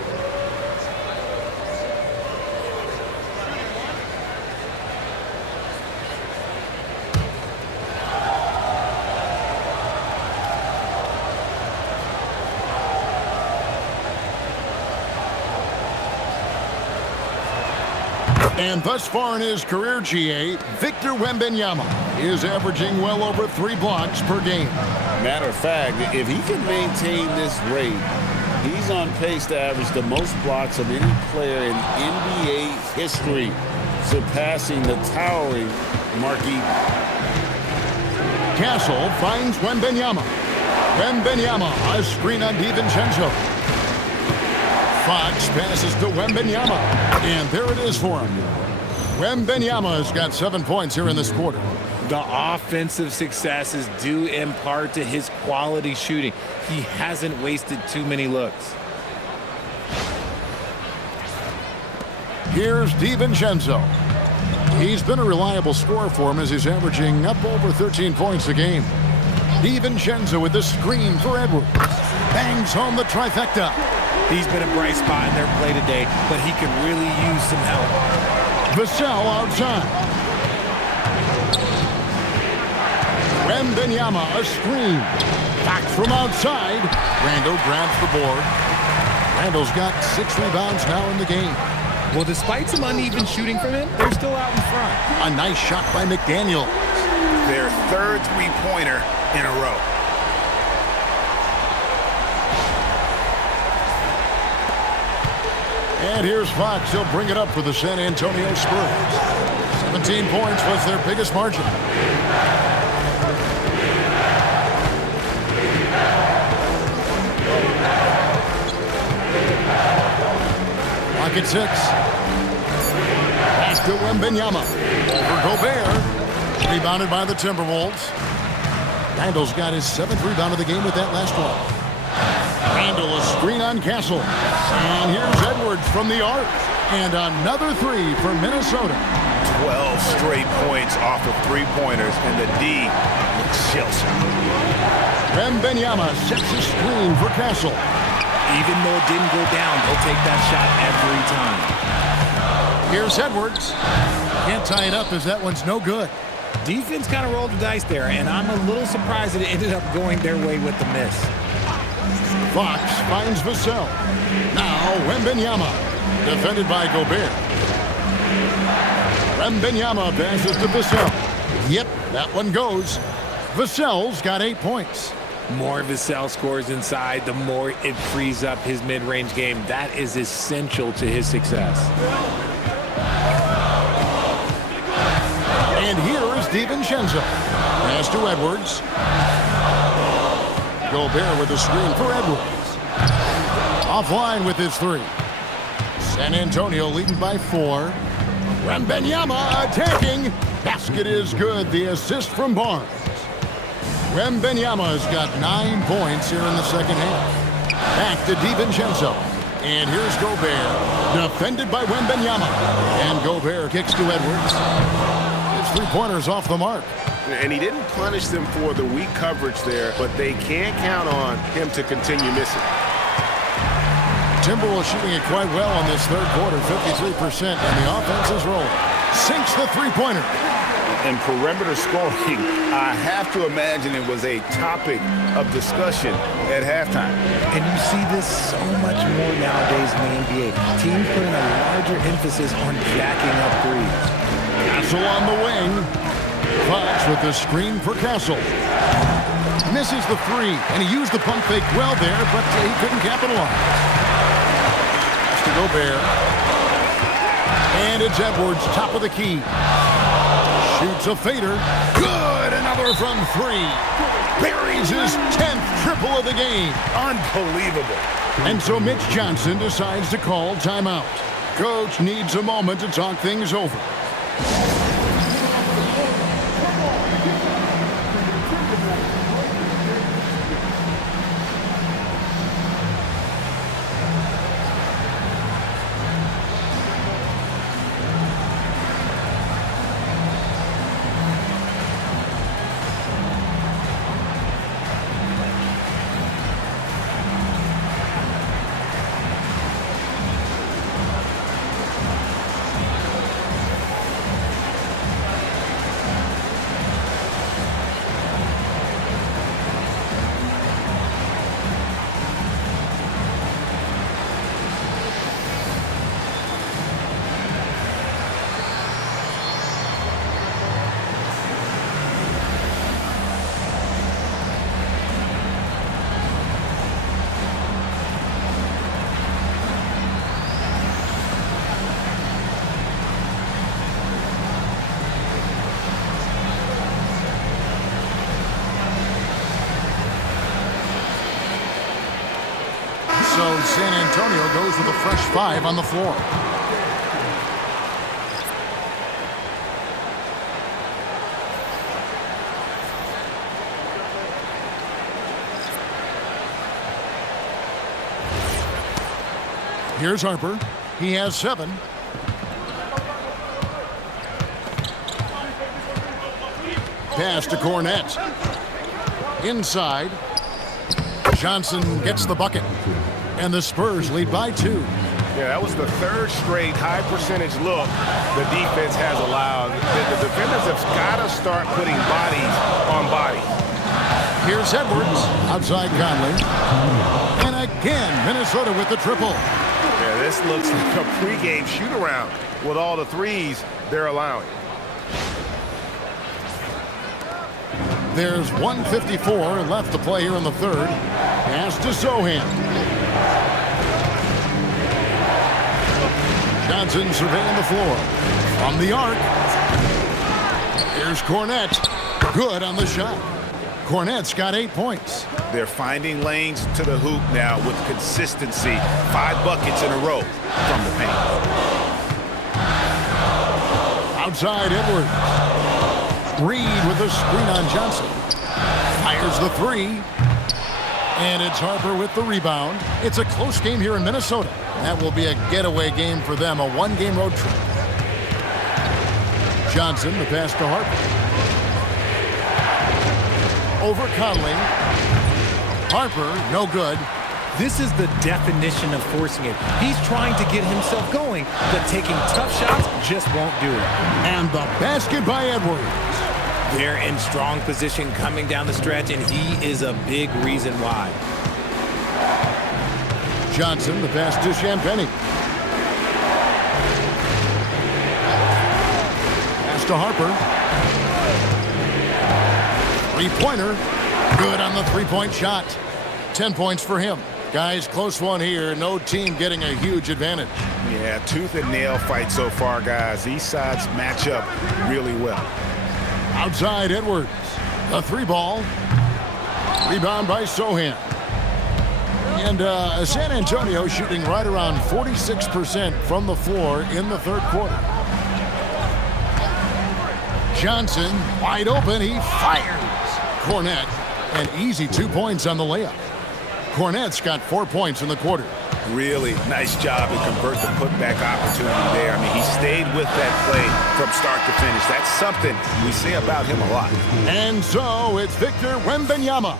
And thus far in his career, GA, Victor Wembanyama is averaging well over 3 blocks per game. Matter of fact, if he can maintain this rate, he's on pace to average the most blocks of any player in NBA history, surpassing the towering Marquis. Castle finds Wembanyama. Wembanyama, a screen on DiVincenzo. Fox passes to Wembanyama, and there it is for him. Wembanyama has got 7 points here in this quarter. The offensive success is due in part to his quality shooting. He hasn't wasted too many looks. Here's DiVincenzo. He's been a reliable scorer for him as he's averaging up over 13 points a game. DiVincenzo with the screen for Edwards. Bangs home the trifecta. He's been a bright spot in their play today, but he could really use some help. Vassell outside. Wembanyama, a screen. Back from outside. Randle grabs the board. Randle's got 6 rebounds now in the game. Well, despite some uneven shooting from him, they're still out in front. A nice shot by McDaniels. Their third three-pointer in a row. And here's Fox. He'll bring it up for the San Antonio Spurs. 17 points was their biggest margin. Clock at 6. Pass to Wembanyama. Over Gobert. Rebounded by the Timberwolves. Randle's got his 7th rebound of the game with that last one. Randle, a screen on Castle. And here's Edwards from the arc. And another 3 for Minnesota. 12 straight points off of three-pointers, and the D looks shell-shocked. Wembanyama sets a screen for Castle. Even though it didn't go down, they'll take that shot every time. Here's Edwards. Can't tie it up as that one's no good. Defense kind of rolled the dice there, and I'm a little surprised that it ended up going their way with the miss. Fox finds Vassell. Now Wembanyama, defended by Gobert. Wembanyama passes to Vassell. Yep, that one goes. Vassell's got 8 points. More Vassell scores inside, the more it frees up his mid-range game. That is essential to his success. And here is DiVincenzo. Pass to Edwards. Gobert with a screen for Edwards. Offline with his 3. San Antonio leading by 4. Wembanyama attacking. Basket is good. The assist from Barnes. Wembanyama's got 9 points here in the second half. Back to DiVincenzo. And here's Gobert. Defended by Wembanyama. And Gobert kicks to Edwards. His 3-pointers off the mark. And he didn't punish them for the weak coverage there, but they can't count on him to continue missing. Timberwolves shooting it quite well on this third quarter, 53%, and the offense is rolling. Sinks the 3-pointer. And perimeter scoring, I have to imagine it was a topic of discussion at halftime. And you see this so much more nowadays in the NBA. Teams putting a larger emphasis on jacking up threes. Castle on the wing. Fox with the screen for Castle. Misses the 3, and he used the pump fake well there, but he couldn't capitalize. Pass to Gobert. And it's Edwards, top of the key. Shoots a fader. Good! Another from 3. Buries his 10th triple of the game. Unbelievable. And so Mitch Johnson decides to call timeout. Coach needs a moment to talk things over. So San Antonio goes with a fresh 5 on the floor. Here's Harper. He has 7. Pass to Cornette. Inside. Johnson gets the bucket. And the Spurs lead by 2. Yeah, that was the 3rd straight high percentage look the defense has allowed. The defenders have got to start putting bodies on bodies. Here's Edwards. Outside Conley. And again, Minnesota with the triple. Yeah, this looks like a pregame shoot-around with all the threes they're allowing. There's 1:54 left to play here in the third. Pass to Sohan. Johnson surveying the floor. From the arc. Here's Cornette. Good on the shot. Cornette's got 8 points. They're finding lanes to the hoop now with consistency. 5 buckets in a row from the paint. Outside Edwards. Reed with a screen on Johnson. Fires the 3. And it's Harper with the rebound. It's a close game here in Minnesota. That will be a getaway game for them, a 1-game road trip. Johnson, the pass to Harper. Over Conley. Harper, no good. This is the definition of forcing it. He's trying to get himself going, but taking tough shots just won't do it. And the basket by Edwards. They're in strong position coming down the stretch, and he is a big reason why. Johnson, the pass to Champagnie. Pass to Harper. Three-pointer. Good on the three-point shot. 10 points for him. Guys, close one here. No team getting a huge advantage. Yeah, tooth and nail fight so far, guys. These sides match up really well. Outside Edwards. The three ball. Rebound by Sohan. And San Antonio shooting right around 46% from the floor in the third quarter. Johnson wide open. He fires. Cornette, an easy 2 points on the layup. Cornette's got 4 points in the quarter. Really nice job to convert the putback opportunity there. I mean, he stayed with that play from start to finish. That's something we say about him a lot. And so it's Victor Wembanyama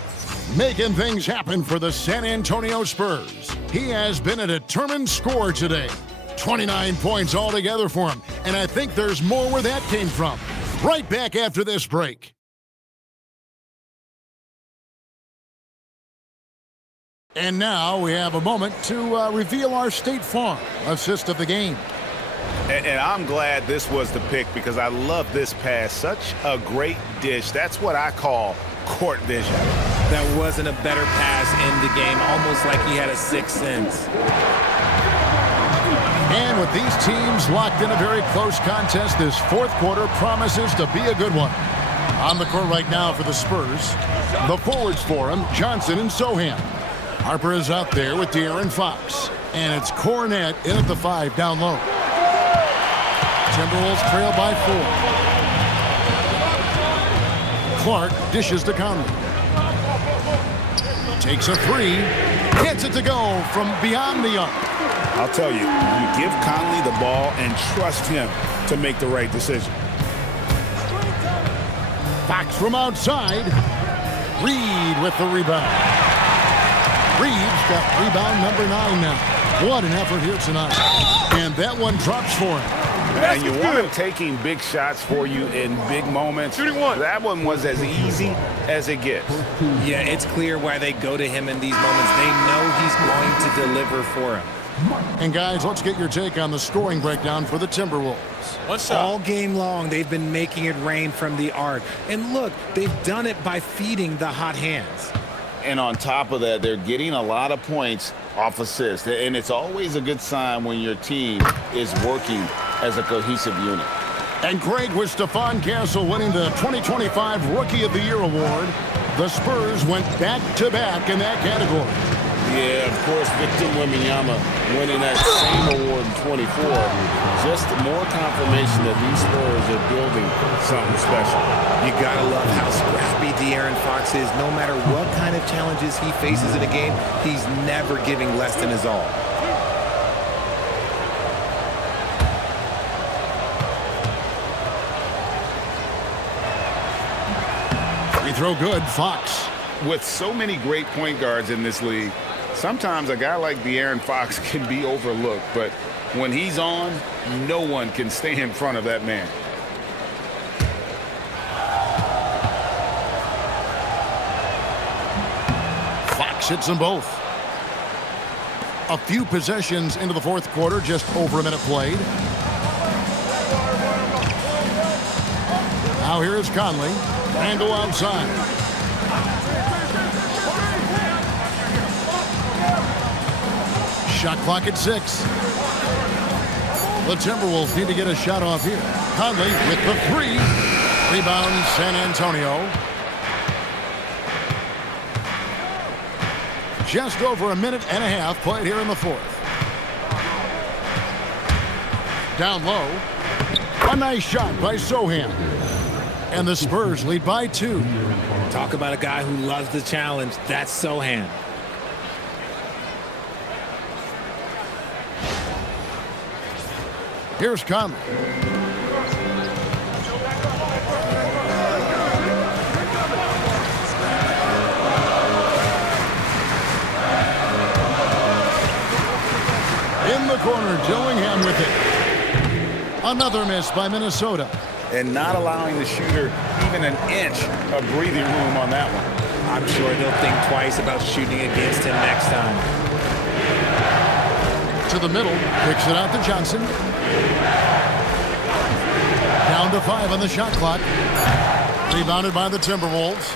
making things happen for the San Antonio Spurs. He has been a determined scorer today. 29 points altogether for him. And I think there's more where that came from. Right back after this break. And now we have a moment to reveal our State Farm assist of the game. And I'm glad this was the pick because I love this pass. Such a great dish. That's what I call court vision. That wasn't a better pass in the game, almost like he had a sixth sense. And with these teams locked in a very close contest, this fourth quarter promises to be a good one. On the court right now for the Spurs, the forwards for him, Johnson and Sohan. Harper is out there with De'Aaron Fox. And it's Cornette in at the 5 down low. Timberwolves trail by 4. Clark dishes to Conley. Takes a three. Gets it to go from beyond the arc. I'll tell you, you give Conley the ball and trust him to make the right decision. Fox from outside. Reed with the rebound. Reed's got rebound number 9 now. What an effort here tonight. And that one drops for him. And you want him taking big shots for you in big moments. Shooting one. That one was as easy as it gets. Yeah, it's clear why they go to him in these moments. They know he's going to deliver for him. And guys, let's get your take on the scoring breakdown for the Timberwolves. All game long, they've been making it rain from the arc. And look, they've done it by feeding the hot hands. And on top of that, they're getting a lot of points off assists. And it's always a good sign when your team is working as a cohesive unit. And great with Stephon Castle winning the 2025 Rookie of the Year award. The Spurs went back-to-back in that category. Yeah, of course, Victor Wembanyama winning that same award in 24. Just more confirmation that these Spurs are building something special. You gotta love how scrappy De'Aaron Fox is. No matter what kind of challenges he faces in a game, he's never giving less than his all. Free throw good, Fox. With so many great point guards in this league, sometimes a guy like De'Aaron Fox can be overlooked, but when he's on, no one can stay in front of that man. Fox hits them both. A few possessions into the fourth quarter, just over a minute played. Now here is Conley. Randall outside. Shot clock at 6. The Timberwolves need to get a shot off here. Conley with the 3. Rebound San Antonio. Just over a minute and a half played here in the fourth. Down low. A nice shot by Sohan. And the Spurs lead by 2. Talk about a guy who loves the challenge. That's Sohan. Here's Conley. In the corner, Dillingham with it. Another miss by Minnesota. And not allowing the shooter even an inch of breathing room on that one. I'm sure they'll think twice about shooting against him next time. To the middle, kicks it out to Johnson. Down to 5 on the shot clock. Rebounded by the Timberwolves.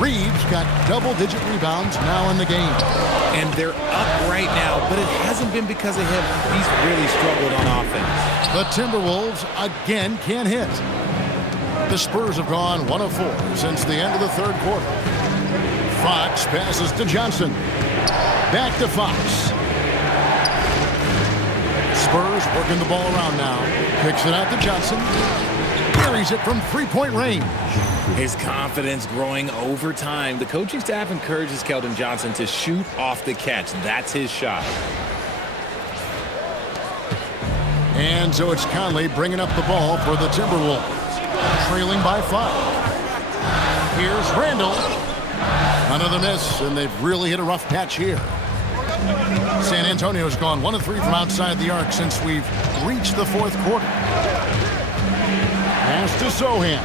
Reeves got double-digit rebounds now in the game. And they're up right now, but it hasn't been because of him. He's really struggled on offense. The Timberwolves again can't hit. The Spurs have gone 1 of 4 since the end of the third quarter. Fox passes to Johnson. Back to Fox. Spurs working the ball around now. Kicks it out to Johnson. Buries it from three-point range. His confidence growing over time. The coaching staff encourages Keldon Johnson to shoot off the catch. That's his shot. And so it's Conley bringing up the ball for the Timberwolves. Trailing by 5. Here's Randall. Another miss, and they've really hit a rough patch here. San Antonio's gone 1 of 3 from outside the arc since we've reached the fourth quarter. Pass to Sohan.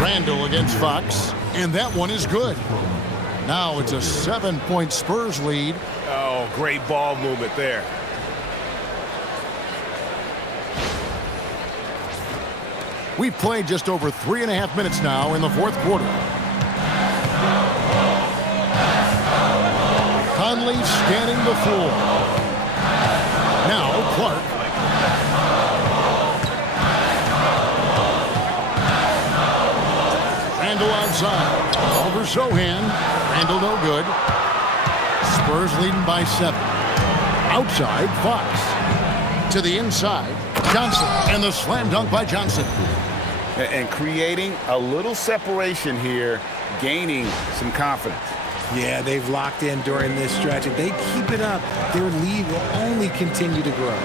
Randall against Fox, and that one is good. Now it's a 7-point Spurs lead. Oh, great ball movement there. We've played just over 3.5 minutes now in the fourth quarter. Conley scanning the floor. Now Clark. Randall outside. Over Sohan. Randall no good. Spurs leading by 7. Outside, Fox. To the inside, Johnson. And the slam dunk by Johnson. And creating a little separation here, gaining some confidence. Yeah, they've locked in during this stretch. If they keep it up, their lead will only continue to grow.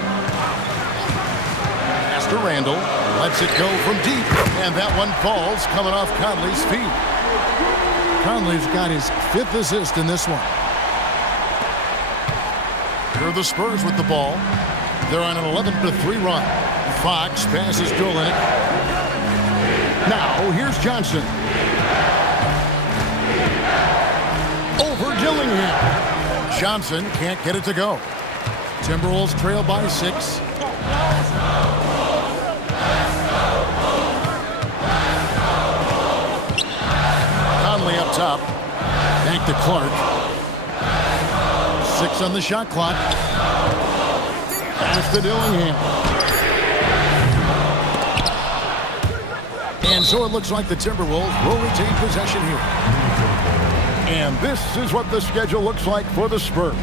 Pass to Randall. Lets it go from deep. And that one falls coming off Conley's feet. Conley's got his 5th assist in this one. Here are the Spurs with the ball. They're on an 11-3 run. Fox passes to Olynyk. Now, here's Johnson. Over Dillingham. Johnson can't get it to go. Timberwolves trail by 6. Conley up top. Back to Clark. 6 on the shot clock. Pass to Dillingham. And so it looks like the Timberwolves will retain possession here. And this is what the schedule looks like for the Spurs.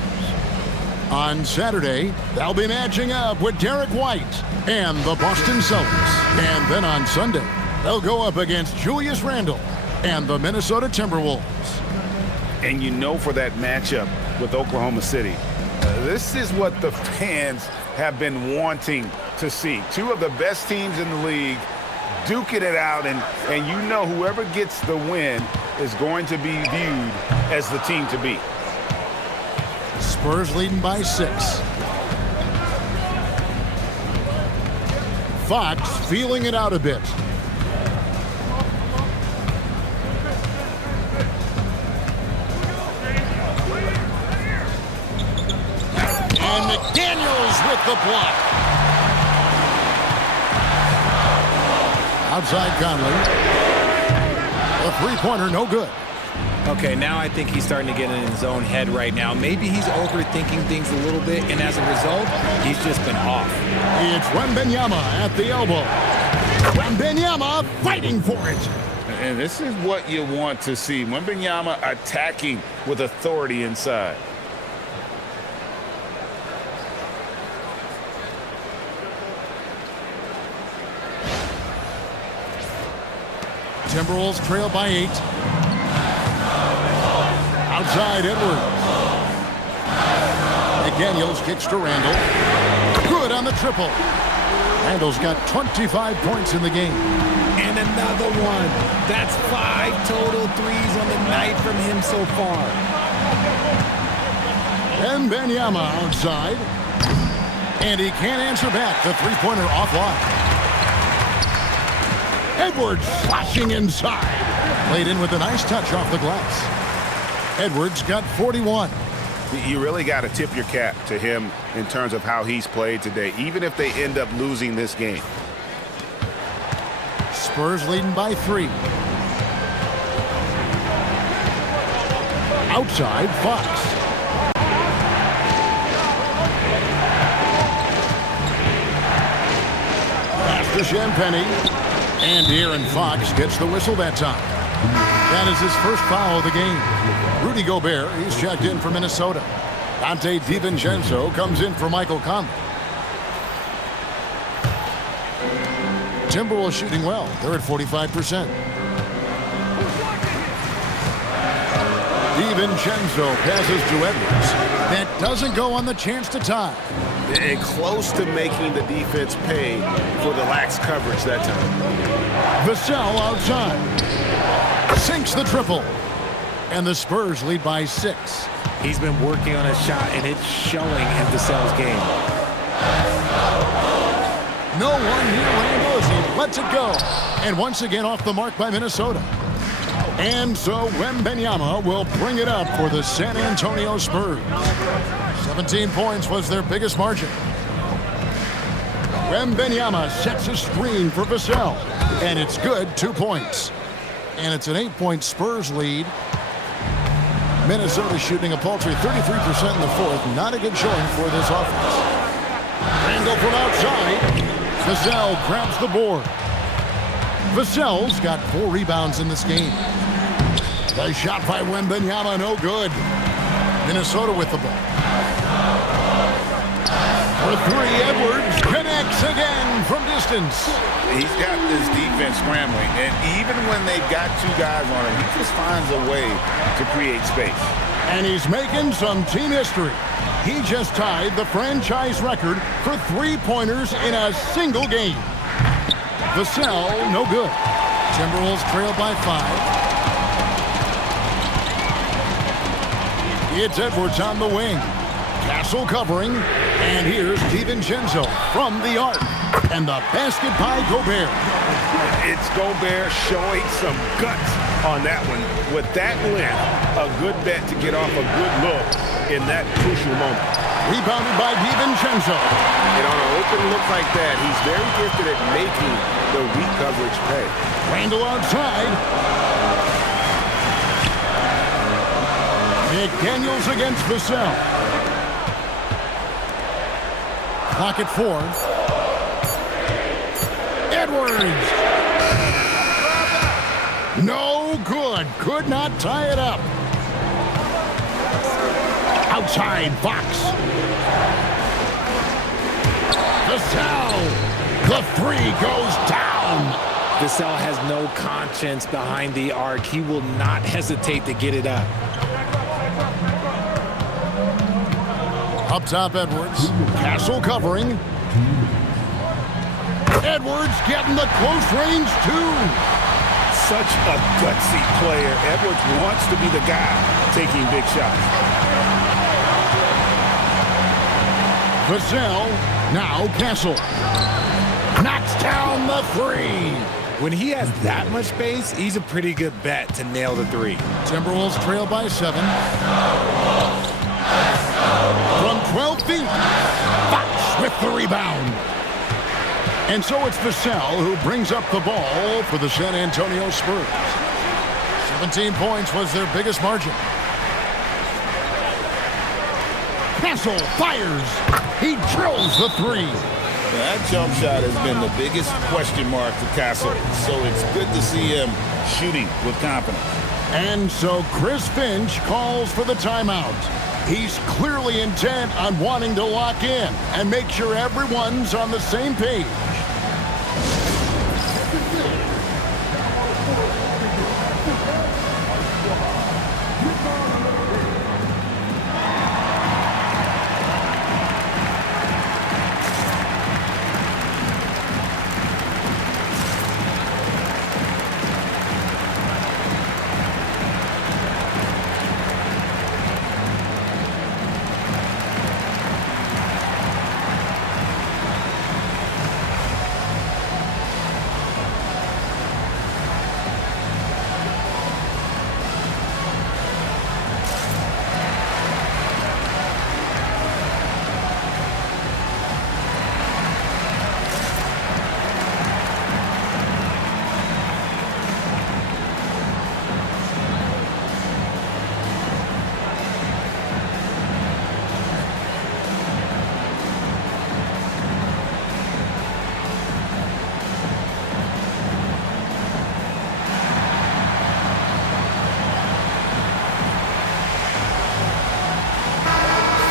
On Saturday, they'll be matching up with Derek White and the Boston Celtics. And then on Sunday, they'll go up against Julius Randle and the Minnesota Timberwolves. And you know, for that matchup with Oklahoma City, this is what the fans have been wanting to see. 2 of the best teams in the league duking it out, and you know whoever gets the win is going to be viewed as the team to beat. Spurs leading by 6. Fox feeling it out a bit. And McDaniels with the block. Outside Conley. A three-pointer, no good. Okay, now I think he's starting to get in his own head right now. Maybe he's overthinking things a little bit, and as a result, he's just been off. It's Wembanyama at the elbow. Wembanyama fighting for it. And this is what you want to see. Wembanyama attacking with authority inside. Timberwolves trail by 8. Outside Edwards. McDaniels kicks to Randall. Good on the triple. Randall's got 25 points in the game. And another one. That's 5 total threes on the night from him so far. Wembanyama outside. And he can't answer back. The three-pointer offline. Edwards flashing inside. Played in with a nice touch off the glass. Edwards got 41. You really got to tip your cap to him in terms of how he's played today, even if they end up losing this game. Spurs leading by 3. Outside, Fox. Pass to Champagny. And Aaron Fox gets the whistle that time. That is his first foul of the game. Rudy Gobert, he's checked in for Minnesota. Dante DiVincenzo comes in for Michael Conley. Timberwolves shooting well. They're at 45%. DiVincenzo passes to Edwards. That doesn't go on the chance to tie. And close to making the defense pay for the lax coverage that time. Vassell outside. Sinks the triple. And the Spurs lead by 6. He's been working on his shot, and it's showing in Vassell's game. No one near Randall as he lets it go. And once again off the mark by Minnesota. And so Wembanyama will bring it up for the San Antonio Spurs. 17 points was their biggest margin. Wembanyama sets a screen for Vassell. And it's good, 2 points. And it's an 8-point Spurs lead. Minnesota shooting a paltry 33% in the fourth. Not a good showing for this offense. Randall from outside. Vassell grabs the board. Vassell's got 4 rebounds in this game. The shot by Wembanyama, no good. Minnesota with the ball. For 3, Edwards connects again from distance. He's got this defense scrambling, and even when they've got 2 guys on him, he just finds a way to create space. And he's making some team history. He just tied the franchise record for 3-pointers in a single game. Vassell, no good. Timberwolves trail by 5. It's Edwards on the wing. Castle covering. And here's DiVincenzo from the arc. And the basket by Gobert. It's Gobert showing some guts on that one. With that length, a good bet to get off a good look in that crucial moment. Rebounded by DiVincenzo. And on an open look like that, he's very gifted at making the weak coverage pay. Randall outside. McDaniels against Vassell. Clock at 4. Edwards. No good. Could not tie it up. Outside, Fox. Vassell. The 3 goes down. Vassell has no conscience behind the arc. He will not hesitate to get it up. Up top, Edwards. Castle covering. Edwards getting the close range, too. Such a gutsy player. Edwards wants to be the guy taking big shots. Vassell, now Castle. Knocks down the 3. When he has that much space, he's a pretty good bet to nail the 3. Timberwolves trail by 7. From 12 feet, Fox with the rebound. And so it's Vassell who brings up the ball for the San Antonio Spurs. 17 points was their biggest margin. Castle fires. He drills the 3. That jump shot has been the biggest question mark for Castle, so it's good to see him shooting with confidence. And so Chris Finch calls for the timeout. He's clearly intent on wanting to lock in and make sure everyone's on the same page.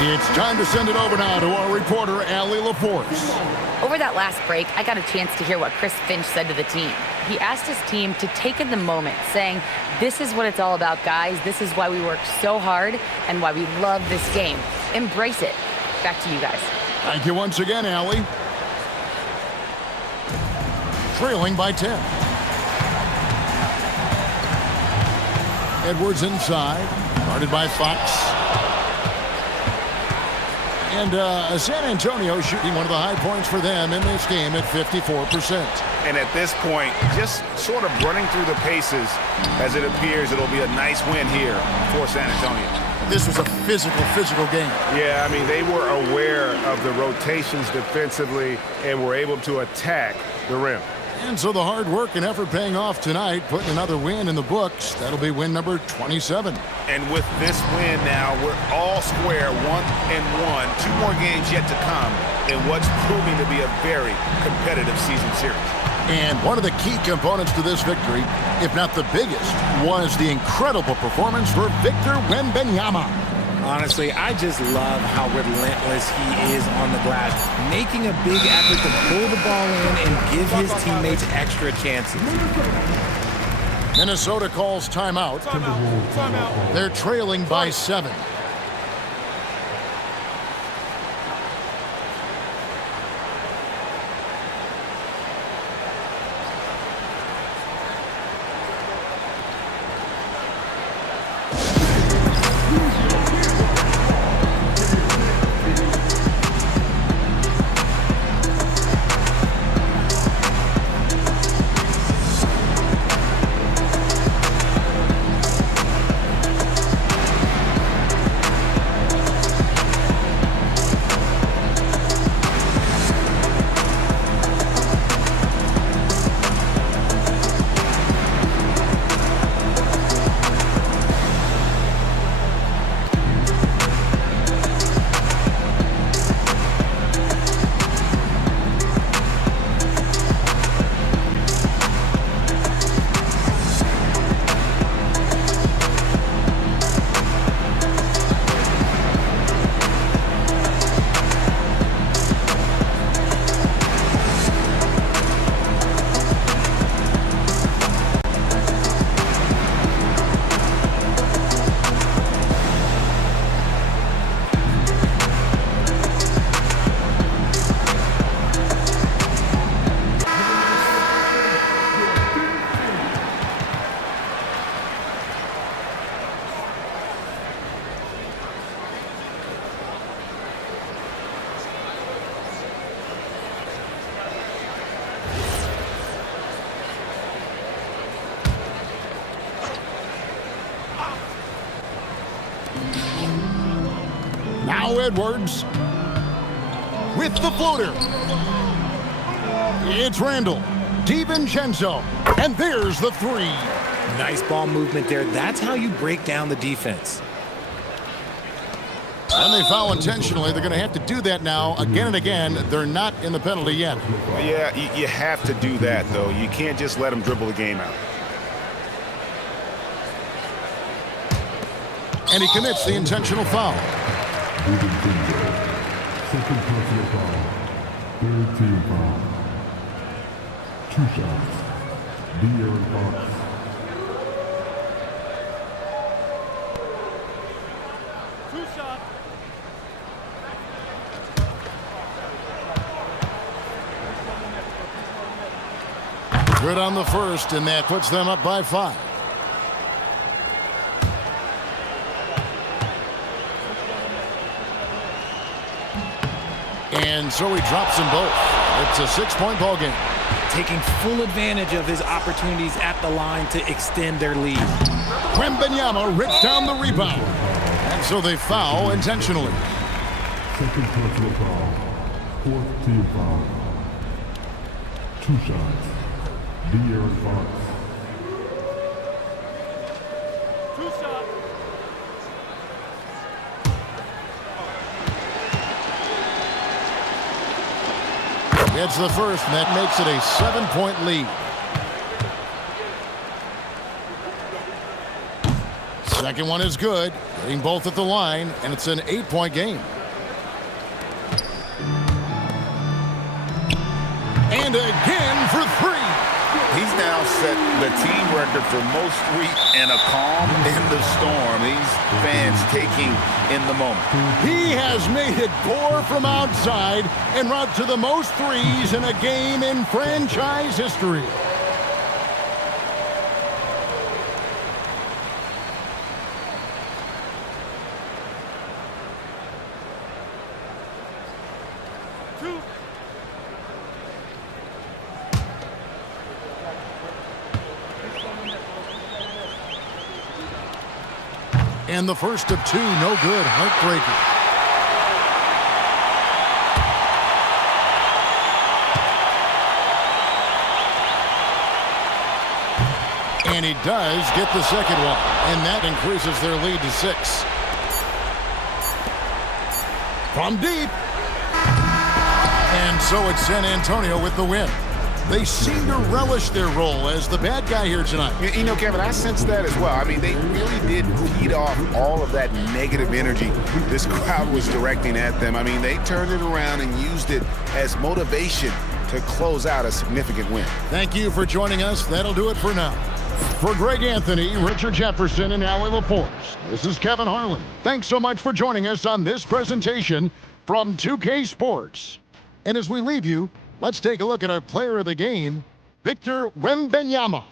It's time to send it over now to our reporter, Allie LaForce. Over that last break, I got a chance to hear what Chris Finch said to the team. He asked his team to take in the moment, saying, "This is what it's all about, guys. This is why we work so hard and why we love this game. Embrace it." Back to you guys. Thank you once again, Allie. Trailing by 10. Edwards inside, guarded by Fox. And San Antonio shooting one of the high points for them in this game at 54%. And at this point, just sort of running through the paces, as it appears it'll be a nice win here for San Antonio. This was a physical game. Yeah, I mean, they were aware of the rotations defensively and were able to attack the rim. And so the hard work and effort paying off tonight, putting another win in the books. That'll be win number 27. And with this win now, we're all square, 1-1. 2 more games yet to come in what's proving to be a very competitive season series. And one of the key components to this victory, if not the biggest, was the incredible performance for Victor Wembanyama. Honestly, I just love how relentless he is on the glass, making a big effort to pull the ball in and give his teammates extra chances. Minnesota calls timeout. They're trailing by 7. Now Edwards with the floater. It's Randall, DiVincenzo, and there's the 3. Nice ball movement there. That's how you break down the defense. And they foul intentionally. They're going to have to do that now again and again. They're not in the penalty yet. Yeah, you have to do that, though. You can't just let them dribble the game out. And he commits the intentional foul. Second personal foul. Third team foul. 2 shots. De'Aaron Fox. Good on the first, and that puts them up by 5. And so he drops them both. It's a 6-point ball game. Taking full advantage of his opportunities at the line to extend their lead. Wembanyama rips down the rebound. And so they foul intentionally. Second personal foul. Fourth team foul. 2 shots. De'Aaron Fox. 2 shots. Gets the first, and that makes it a 7-point lead. Second one is good. Getting both at the line, and it's an 8-point game. And again for 3. He's now set the team record for most threes in a calm in the storm. These fans taking in the moment. He has made it 4 from outside en route to the most threes in a game in franchise history. And the first of 2, no good. Heartbreaker. And he does get the second one. And that increases their lead to 6. From deep. And so it's San Antonio with the win. They seem to relish their role as the bad guy here tonight. You know, Kevin, I sense that as well. I mean, they really did feed off all of that negative energy this crowd was directing at them. I mean, they turned it around and used it as motivation to close out a significant win. Thank you for joining us. That'll do it for now. For Greg Anthony, Richard Jefferson, and Allie LaForce, this is Kevin Harlan. Thanks so much for joining us on this presentation from 2K Sports. And as we leave you, let's take a look at our player of the game, Victor Wembanyama.